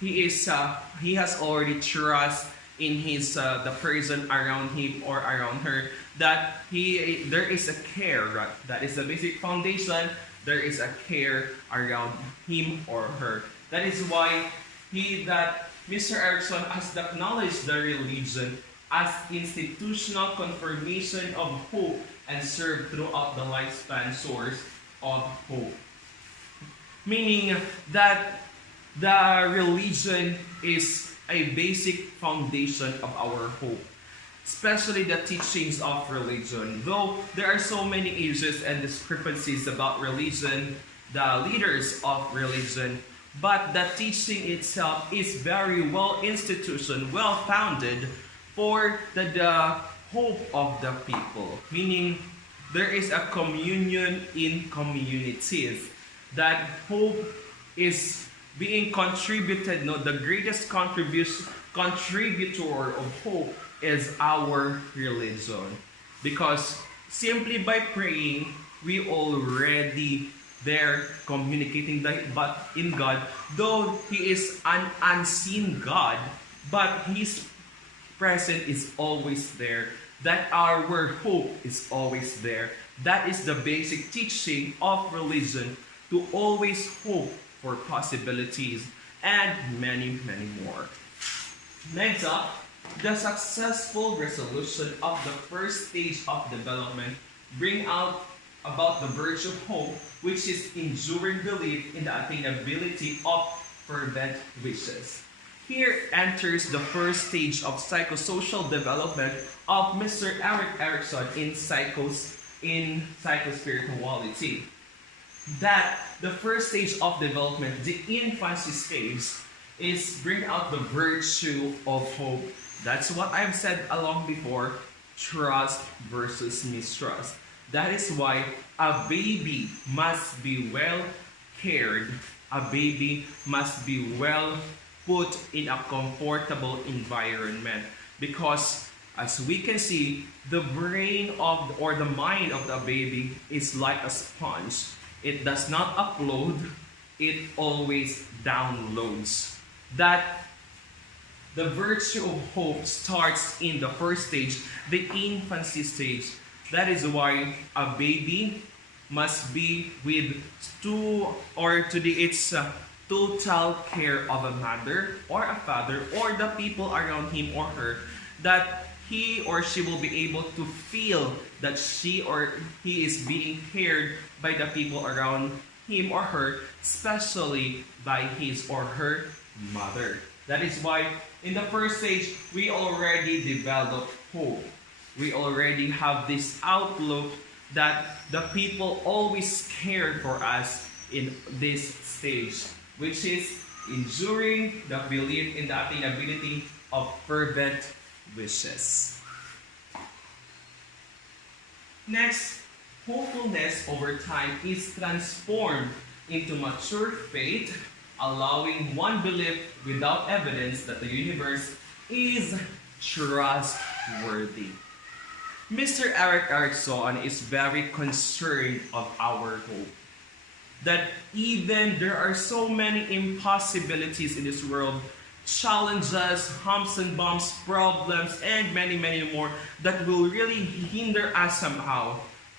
he has already trust in his the person around him or around her, that there is a care, right? That is the basic foundation. There is a care around him or her. That is why Mr. Erickson has acknowledged the religion as institutional confirmation of hope and serve throughout the lifespan source of hope. Meaning that the religion is a basic foundation of our hope, especially the teachings of religion. Though there are so many issues and discrepancies about religion, the leaders of religion, but the teaching itself is very well institutioned, well founded for the hope of the people. Meaning there is a communion in communities. That hope is being contributed. No, the greatest contributor of hope is our religion. Because simply by praying, we already there communicating but in God, though He is an unseen God, but His presence is always there. That our hope is always there. That is the basic teaching of religion, to always hope for possibilities and many, many more. Next up, the successful resolution of the first stage of development bring out about the virtue of hope, which is enduring belief in the attainability of fervent wishes. Here enters the first stage of psychosocial development of Mr. Eric Erickson in psychospirituality. That the first stage of development, the infancy stage, is bring out the virtue of hope. That's what I've said along before, trust versus mistrust. That is why a baby must be well cared. A baby must be well put in a comfortable environment. Because as we can see, the brain or the mind of the baby is like a sponge. It does not upload, it always downloads. That the virtue of hope starts in the first stage, the infancy stage. That is why a baby must be with its total care of a mother or a father or the people around him or her, that he or she will be able to feel that she or he is being cared by the people around him or her, especially by his or her mother. That is why in the first stage, we already develop hope. We already have this outlook that the people always cared for us in this stage, which is enduring the belief in the attainability of fervent wishes. Next, hopefulness over time is transformed into mature faith, allowing one belief without evidence that the universe is trustworthy. Mr. Eric Erickson is very concerned of our hope. That even there are so many impossibilities in this world, challenges, humps and bumps, problems, and many, many more that will really hinder us somehow.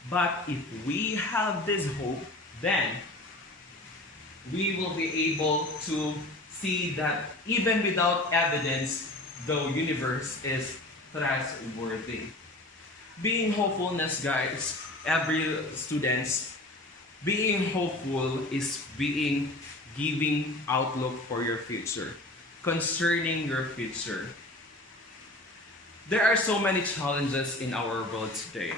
But if we have this hope, then we will be able to see that even without evidence, the universe is trustworthy. Being hopefulness, guys, every students Being hopeful is being giving outlook for your future, concerning your future. There are so many challenges in our world today,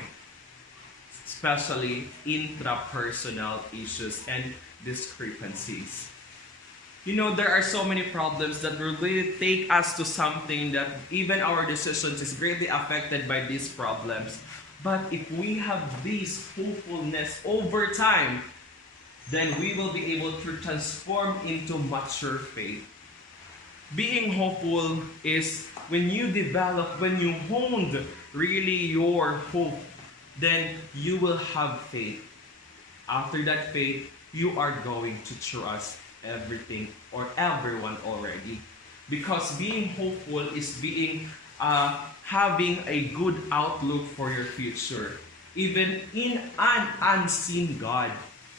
especially intrapersonal issues and discrepancies. You know, there are so many problems that will really take us to something that even our decisions is greatly affected by these problems. But if we have this hopefulness over time, then we will be able to transform into mature faith. Being hopeful is when you develop, when you honed really your hope, then you will have faith. After that faith, you are going to trust everything or everyone already. Because being hopeful is being having a good outlook for your future. Even in an unseen God.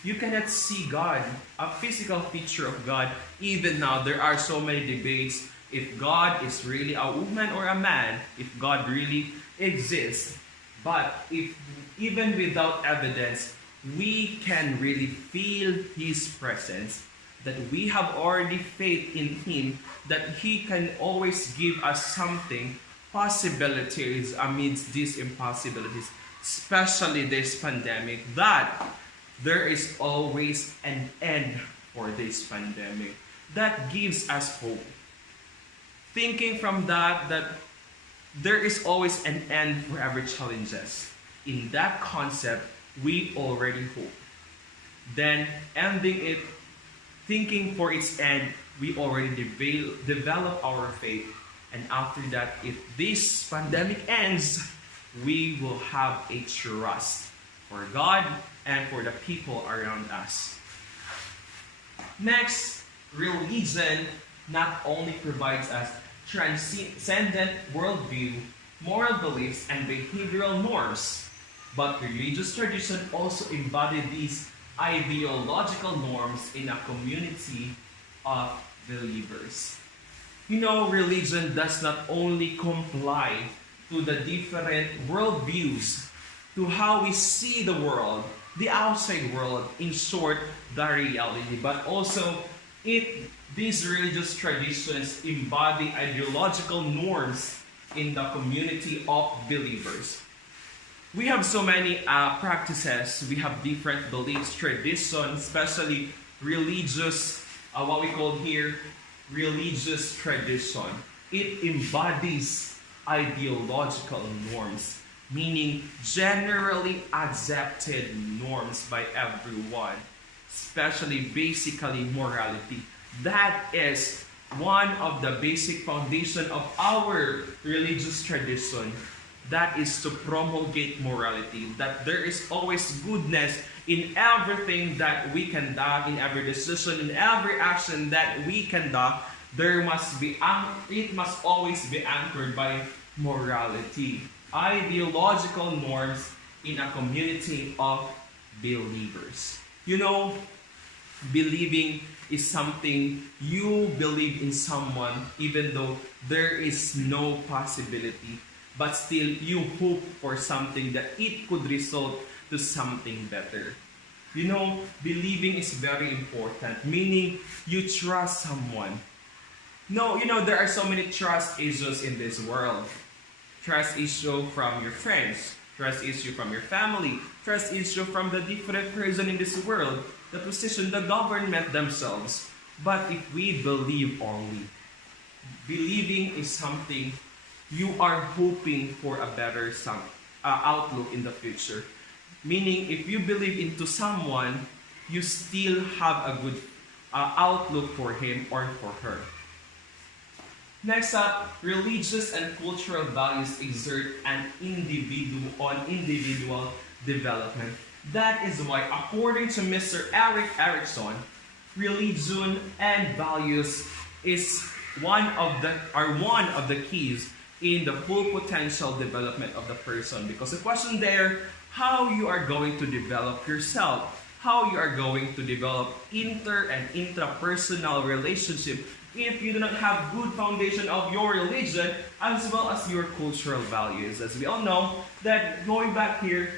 You cannot see God, a physical feature of God. Even now, there are so many debates if God is really a woman or a man, if God really exists. But if even without evidence, we can really feel His presence, that we have already faith in Him, that He can always give us something, possibilities amidst these impossibilities, especially this pandemic, that there is always an end for this pandemic. That gives us hope. Thinking from that there is always an end for every challenges. In that concept, we already hope. Then ending it, thinking for its end, we already develop our faith. And after that, if this pandemic ends, we will have a trust for God and for the people around us. Next, religion not only provides us transcendent worldview, moral beliefs, and behavioral norms, but religious tradition also embody these ideological norms in a community of believers. You know, religion does not only comply to the different worldviews, to how we see the world, the outside world, in short, the reality, but also these religious traditions embody ideological norms in the community of believers. We have so many practices, we have different beliefs, traditions, especially religious, what we call here, religious tradition. It embodies ideological norms, meaning generally accepted norms by everyone, especially basically morality. That is one of the basic foundation of our religious tradition. That is to promulgate morality, that there is always goodness in everything that we conduct, in every decision, in every action that we conduct. It must always be anchored by morality, ideological norms in a community of believers. You know, believing is something you believe in someone even though there is no possibility, but still you hope for something that it could result to something better. You know, believing is very important, meaning you trust someone. No, you know, there are so many trust issues in this world. Trust issue from your friends, trust issue from your family, trust issue from the different person in this world, the position, the government themselves. But if we believe only, believing is something you are hoping for a better outlook in the future. Meaning, if you believe into someone, you still have a good outlook for him or for her. Next up, religious and cultural values exert an individual development. That is why, according to Mr. Eric Erickson, religion and values is one of the keys in the full potential development of the person. Because the question there, how you are going to develop yourself, how you are going to develop inter and intrapersonal relationship if you do not have good foundation of your religion as well as your cultural values. As we all know, that going back here,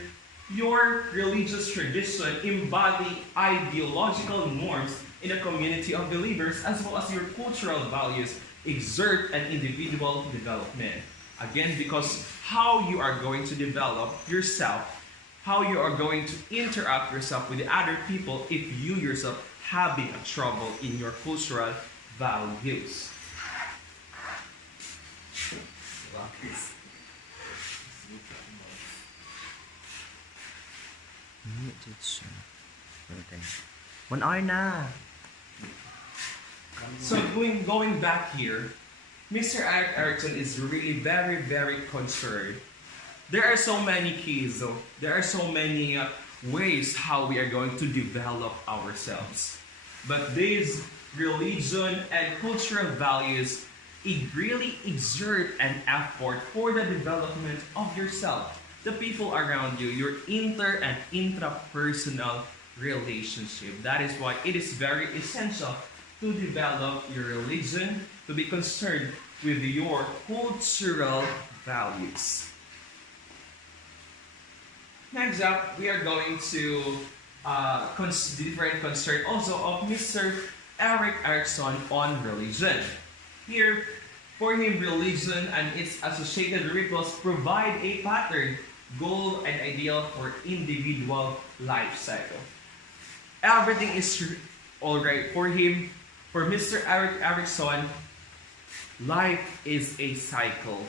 Your religious tradition embody ideological norms in a community of believers as well as your cultural values exert an individual development. Again, because how you are going to develop yourself, how you are going to interact yourself with the other people if you yourself having a trouble in your cultural values. Okay. 1 hour na. So going back here, Mr. Eric Erickson is really very concerned. There are so many keys, though. There are so many ways how we are going to develop ourselves. But these religion and cultural values, it really exert an effort for the development of yourself, the people around you, your inter and intrapersonal relationship. That is why it is very essential to develop your religion, to be concerned with your cultural values. Next up, we are going to different concern also of Mr. Eric Erickson on religion. Here, for him, religion and its associated rituals provide a pattern, goal, and ideal for individual life cycle. Everything is alright for him. For Mr. Eric Erickson, life is a cycle.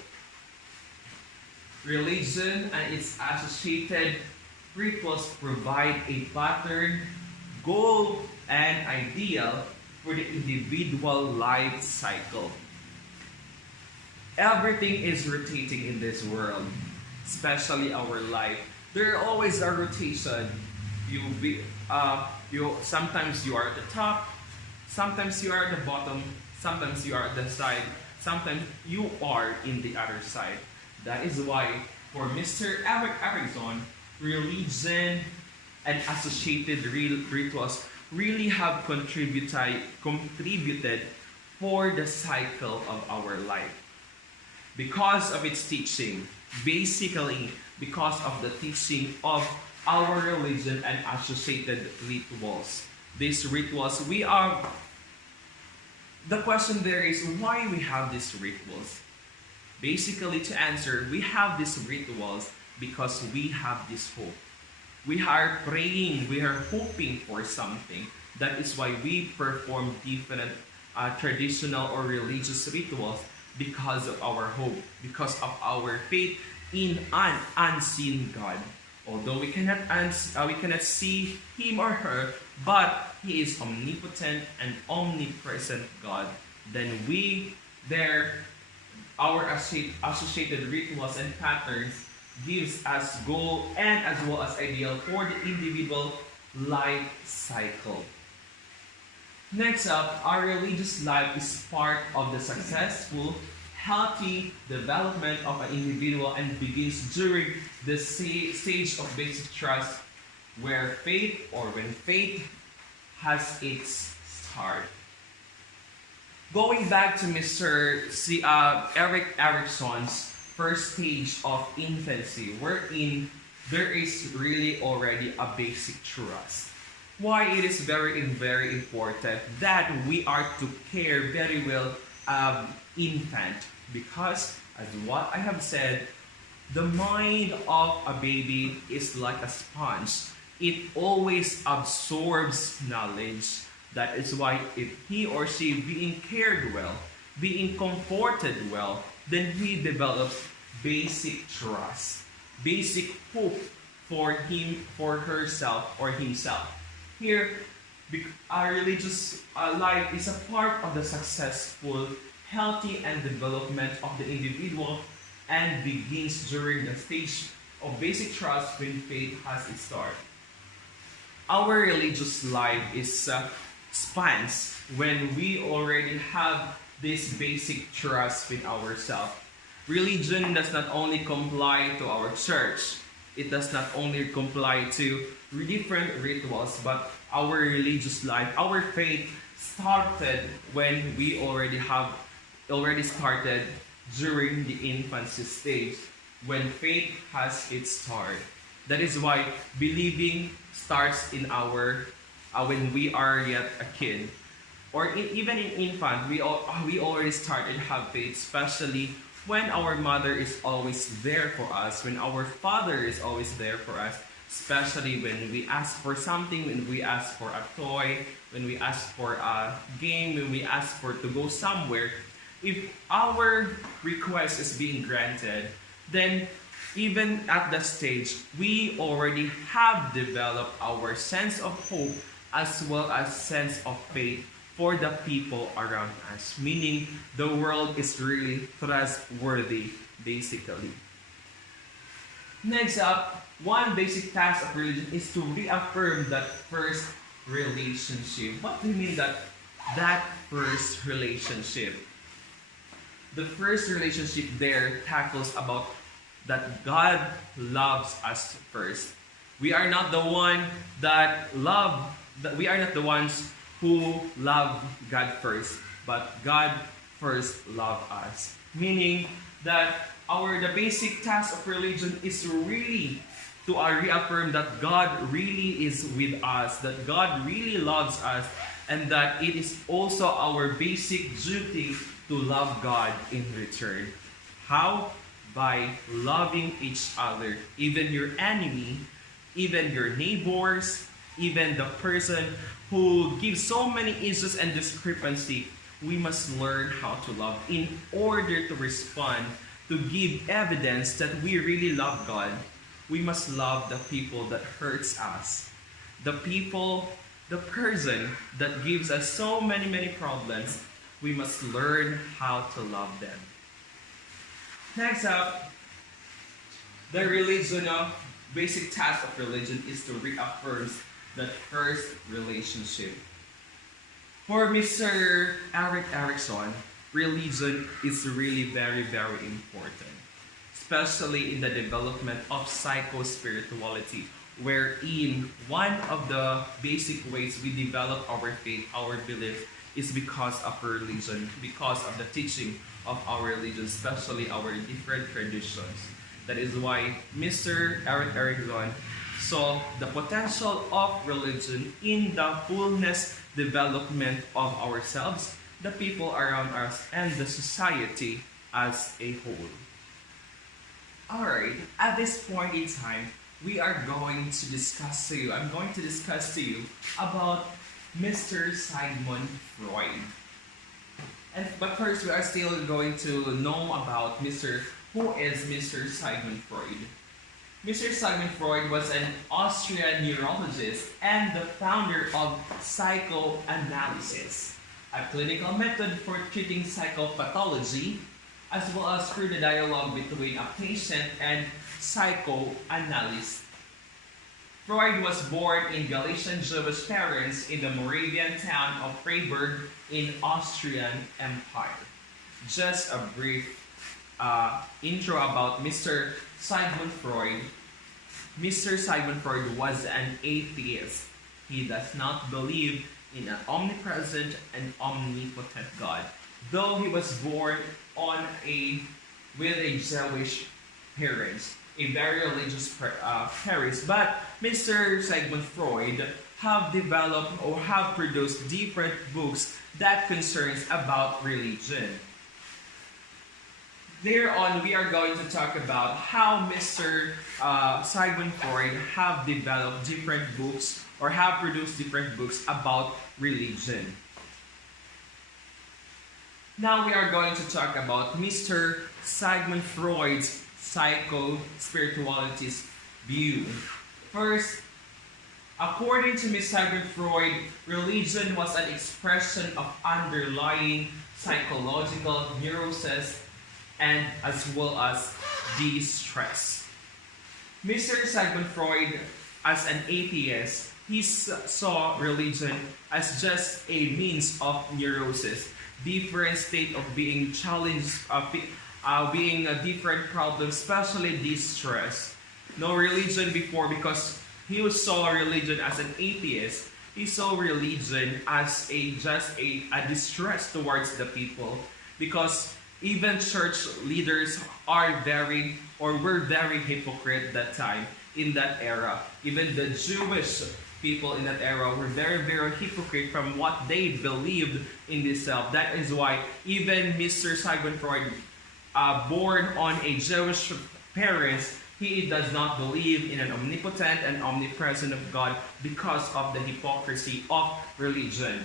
Religion and its associated rituals provide a pattern, goal, and ideal for the individual life cycle. Everything is rotating in this world, especially our life. There are always a rotation. Sometimes you are at the top, sometimes you are at the bottom, sometimes you are at the side, sometimes you are in the other side. That is why for Mr. Eric Erickson, religion and associated rituals really have contributed for the cycle of our life. Because of its teaching, basically because of the teaching of our religion and associated rituals. These rituals, the question there is why we have these rituals. Basically, to answer, we have these rituals because we have this hope. We are praying, we are hoping for something. That is why we perform different traditional or religious rituals because of our hope, because of our faith in an unseen God. Although we cannot see him or her, but he is omnipotent and omnipresent God. Then our associated rituals and patterns gives us goal and as well as ideal for the individual life cycle. Next up, our religious life is part of the successful, healthy development of an individual and begins during the stage of basic trust when faith has its start. Going back to Mr. Eric Erickson's first stage of infancy, wherein there is really already a basic trust. Why it is very important that we are to care very well infant, because as what I have said, the mind of a baby is like a sponge. It always absorbs knowledge. That is why if he or she being cared well, being comforted well, then he develops basic trust, basic hope for him, for herself, or himself. Here, our religious life is a part of the successful, healthy, and development of the individual and begins during the stage of basic trust when faith has its start. Our religious life is spans when we already have this basic trust in ourselves. Religion does not only comply to our church, it does not only comply to different rituals, but our religious life, our faith started when we already started during the infancy stage, when faith has its start. That is why believing starts in our when we are yet a kid, or even in infant, we already started have faith, especially when our mother is always there for us, when our father is always there for us, especially when we ask for something, when we ask for a toy, when we ask for a game, when we ask for to go somewhere. If our request is being granted, then even at that stage, we already have developed our sense of hope as well as sense of faith for the people around us. Meaning, the world is really trustworthy, basically. Next up, one basic task of religion is to reaffirm that first relationship. What do you mean that first relationship? The first relationship there tackles about that God loves us first. We are not the one that love that we are not the ones who love God first, but God first loved us. Meaning that the basic task of religion is really to reaffirm that God really is with us, that God really loves us, and that it is also our basic duty to love God in return. How? By loving each other, even your enemy, even your neighbors, even the person who gives so many issues and discrepancy. We must learn how to love in order to respond, to give evidence that we really love God. We must love the people that hurts us, the person that gives us so many problems. We must learn how to love them. Next up, the basic task of religion is to reaffirm that first relationship. For Mr. Eric Erickson, religion is really very important, especially in the development of psycho-spirituality, wherein one of the basic ways we develop our faith, our belief, is because of religion, because of the teaching of our religion, especially our different traditions. That is why Mr. Eric Erickson saw the potential of religion in the fullness development of ourselves, the people around us, and the society as a whole. Alright, at this point in time, I'm going to discuss to you about Mr. Sigmund Freud. But first, we are still going to know about who is Mr. Sigmund Freud. Mr. Sigmund Freud was an Austrian neurologist and the founder of psychoanalysis, a clinical method for treating psychopathology, as well as through the dialogue between a patient and psychoanalyst. Freud was born in Galician Jewish parents in the Moravian town of Freiburg in Austrian Empire. Just a brief intro about Mr. Sigmund Freud. Mr. Sigmund Freud was an atheist. He does not believe in an omnipresent and omnipotent God, though he was born with a Jewish parents, a very religious parents. But Mr. Sigmund Freud have developed or have produced different books that concerns about religion. Thereon, we are going to talk about how Mr. Sigmund Freud have developed different books or have produced different books about religion. Now we are going to talk about Mr. Sigmund Freud's psycho-spirituality's view. First, according to Mr. Sigmund Freud, religion was an expression of underlying psychological neuroses and as well as distress. Mr. Sigmund Freud, as an atheist, he saw religion as just a means of neurosis, different state of being challenged, being a different problem, especially distress. No religion before, because he saw religion as an atheist. He saw religion as just a distress towards the people, because even church leaders were very hypocrite that time. in that era. Even the Jewish people in that era were very, very hypocrite from what they believed in this self. That is why even Mr. Sigmund Freud, born on a Jewish parents, he does not believe in an omnipotent and omnipresent of God because of the hypocrisy of religion.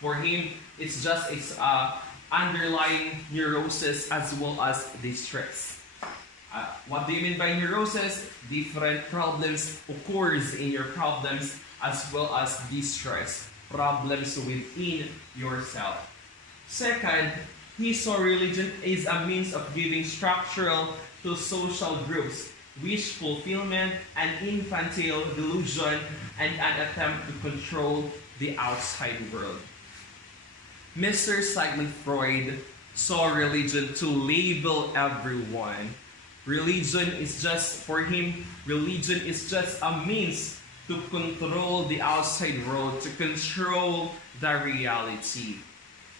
For him, it's just a underlying neurosis as well as distress. What do you mean by neurosis? Different problems occurs in your problems as well as distress, problems within yourself. Second, he saw religion as a means of giving structural to social groups, wish fulfillment, an infantile delusion, and an attempt to control the outside world. Mr. Sigmund Freud saw religion to label everyone. Religion is just, for him, religion is just a means to control the outside world, to control the reality.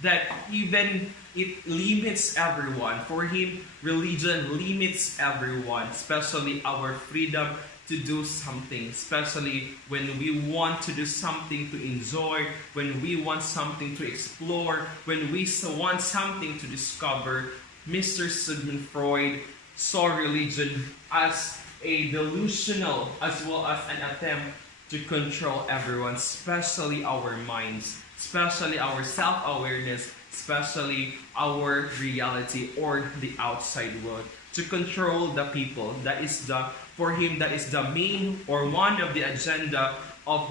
That even it limits everyone. For him, religion limits everyone, especially our freedom to do something, especially when we want to do something to enjoy, when we want something to explore, when we want something to discover. Mr. Sigmund Freud saw religion as a delusional as well as an attempt to control everyone, especially our minds, especially our self-awareness, especially our reality or the outside world, to control the people. That is for him, that is the main or one of the agenda of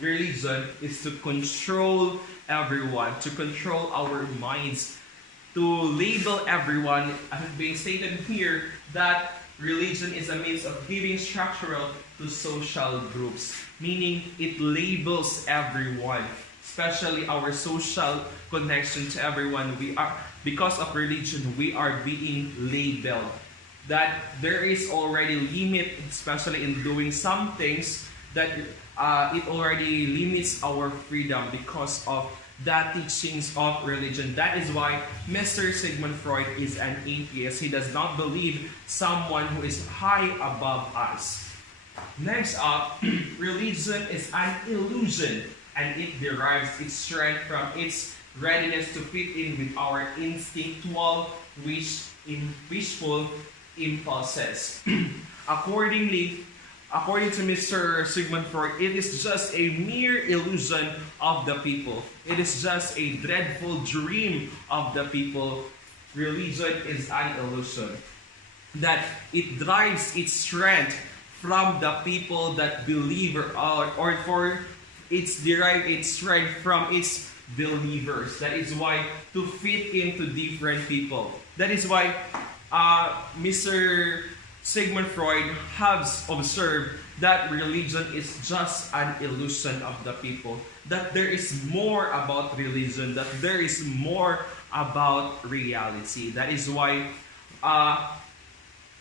religion, is to control everyone, to control our minds, to label everyone, as being stated here, that religion is a means of giving structural to social groups, meaning it labels everyone, especially our social connection to everyone. We are, because of religion, we are being labeled. That there is already limit, especially in doing some things, that it already limits our freedom because of the teachings of religion. That is why Mr. Sigmund Freud is an atheist. He does not believe someone who is high above us. Next up, religion is an illusion, and it derives its strength from its readiness to fit in with our instinctual, wishful impulses. According to Mr. Sigmund Freud, it is just a mere illusion of the people. It is just a dreadful dream of the people. Religion is an illusion. That it derives its strength from the people that believe, or for it's derived its strength from its believers. That is why to fit into different people. That is why Mr. Sigmund Freud has observed that religion is just an illusion of the people. That there is more about religion, that there is more about reality. That is why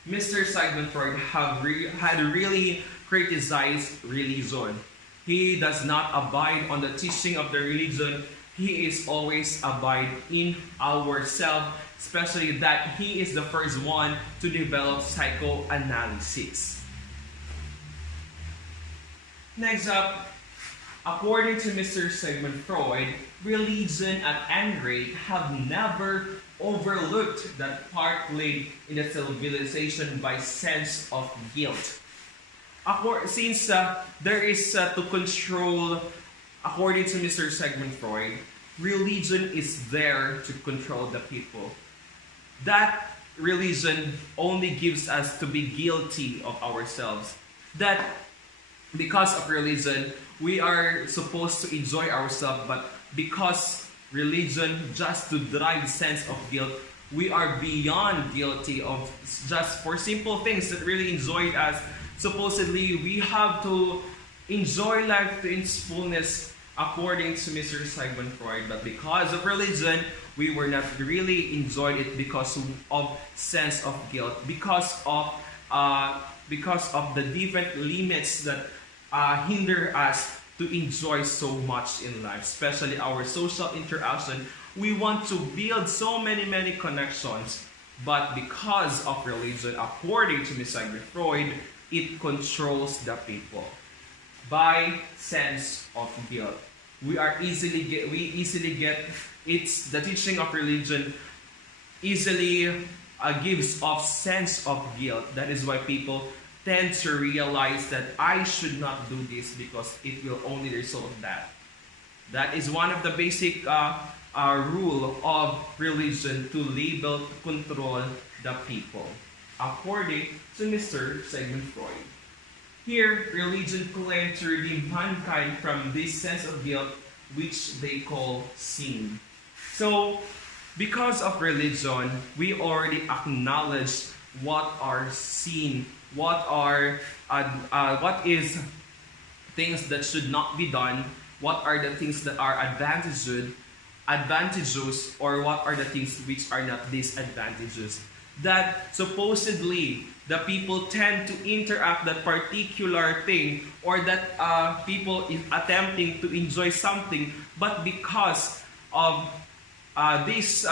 Mr. Sigmund Freud had really criticized religion. He does not abide on the teaching of the religion. He is always abide in ourselves, especially that he is the first one to develop psychoanalysis. Next up, according to Mr. Sigmund Freud, religion at any rate have never overlooked that part played in the civilization by sense of guilt. Since there is to control, according to Mr. Sigmund Freud, religion is there to control the people. That religion only gives us to be guilty of ourselves. That because of religion, we are supposed to enjoy ourselves, but because religion just to drive sense of guilt, we are beyond guilty of just for simple things that really enjoy us. Supposedly, we have to enjoy life to its fullness according to Mr. Sigmund Freud, but because of religion, we were not really enjoyed it because of sense of guilt, because of the different limits that hinder us to enjoy so much in life, especially our social interaction. We want to build so many connections, but because of religion, according to Mr. Sigmund Freud, it controls the people by sense of guilt. We easily get it's the teaching of religion easily gives off sense of guilt. That is why people tend to realize that I should not do this because it will only result that. That is one of the basic rule of religion, to label, to control the people, according to Mr. Sigmund Freud. Here, religion claimed to redeem mankind from this sense of guilt, which they call sin. So, because of religion, we already acknowledge what are sin, what is things that should not be done, what are the things that are advantageous, or what are the things which are not disadvantageous. That supposedly the people tend to interact that particular thing, or that people is attempting to enjoy something, but because of this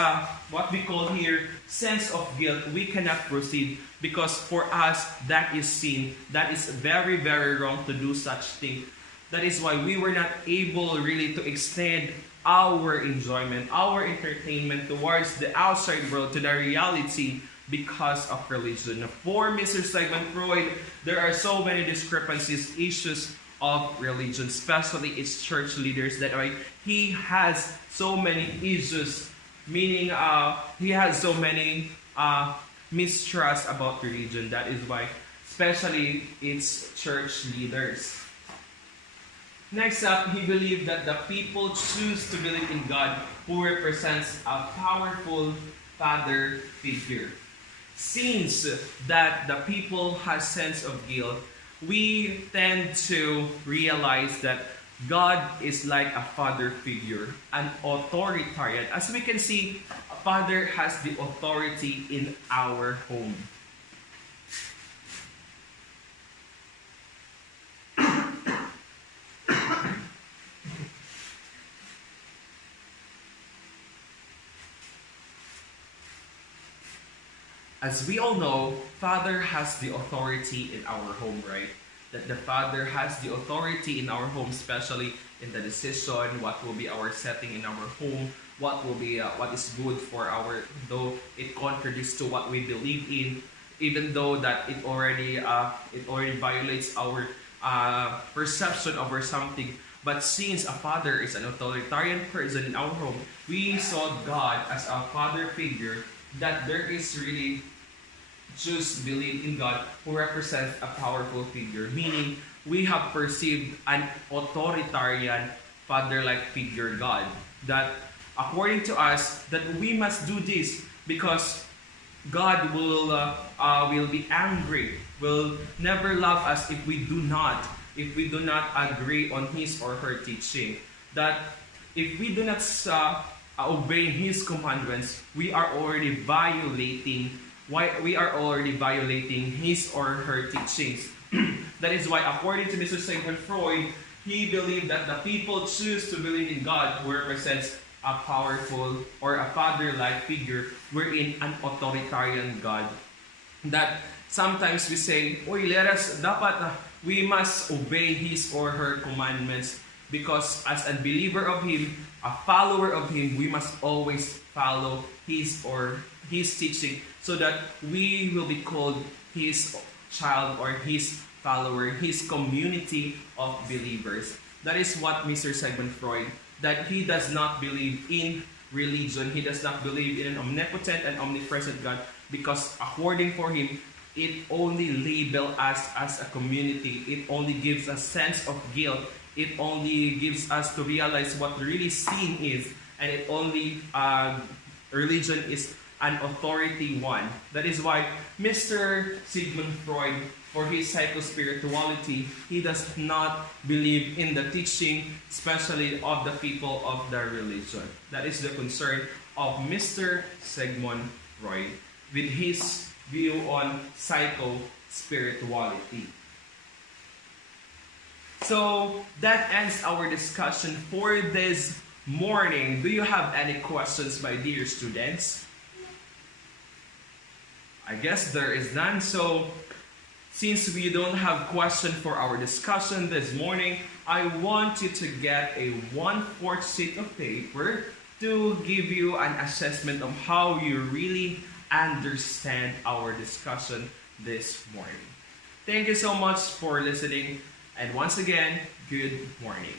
what we call here sense of guilt, we cannot proceed, because for us that is sin. That is very, very wrong to do such thing. That is why we were not able really to extend our enjoyment, our entertainment towards the outside world, to the reality, because of religion. For Mr. Sigmund Freud, there are so many discrepancies, issues of religion, especially its church leaders. That way, he has so many issues, meaning he has so many mistrust about religion. That is why, especially its church leaders. Next up, he believed that the people choose to believe in God, who represents a powerful father figure. Since that the people has sense of guilt, we tend to realize that God is like a father figure, an authoritarian. As we can see, a father has the authority in our home. As we all know, Father has the authority in our home, right? That the Father has the authority in our home, especially in the decision, what will be our setting in our home, what will be what is good for our, though it contributes to what we believe in, even though that it already violates our perception over something. But since a father is an authoritarian person in our home, we saw God as a father figure, that there is really just believe in God, who represents a powerful figure, meaning we have perceived an authoritarian father-like figure God, that according to us that we must do this because God will be angry, will never love us if we do not agree on his or her teaching. That if we do not obey his commandments, we are already violating his or her teachings. That is why, according to Mr. Sigmund Freud, he believed that the people choose to believe in God, who represents a powerful or a father-like figure, wherein an authoritarian God. That sometimes we say, we must obey his or her commandments, because as a believer of him, a follower of him, we must always follow his or his teaching, so that we will be called his child or his follower, his community of believers. That is what Mr. Sigmund Freud, that he does not believe in religion, he does not believe in an omnipotent and omnipresent God, because according for him, it only labels us as a community, it only gives a sense of guilt, it only gives us to realize what really sin is, and it only, religion is an authority one. That is why Mr. Sigmund Freud, for his psychospirituality, he does not believe in the teaching, especially of the people of the religion. That is the concern of Mr. Sigmund Freud with his view on psychospirituality. So that ends our discussion for this morning. Do you have any questions, my dear students? I guess there is none. So Since we don't have question for our discussion this morning, I want you to get a 1/4 sheet of paper to give you an assessment of how you really understand our discussion this morning. Thank you so much for listening, and once again, good morning.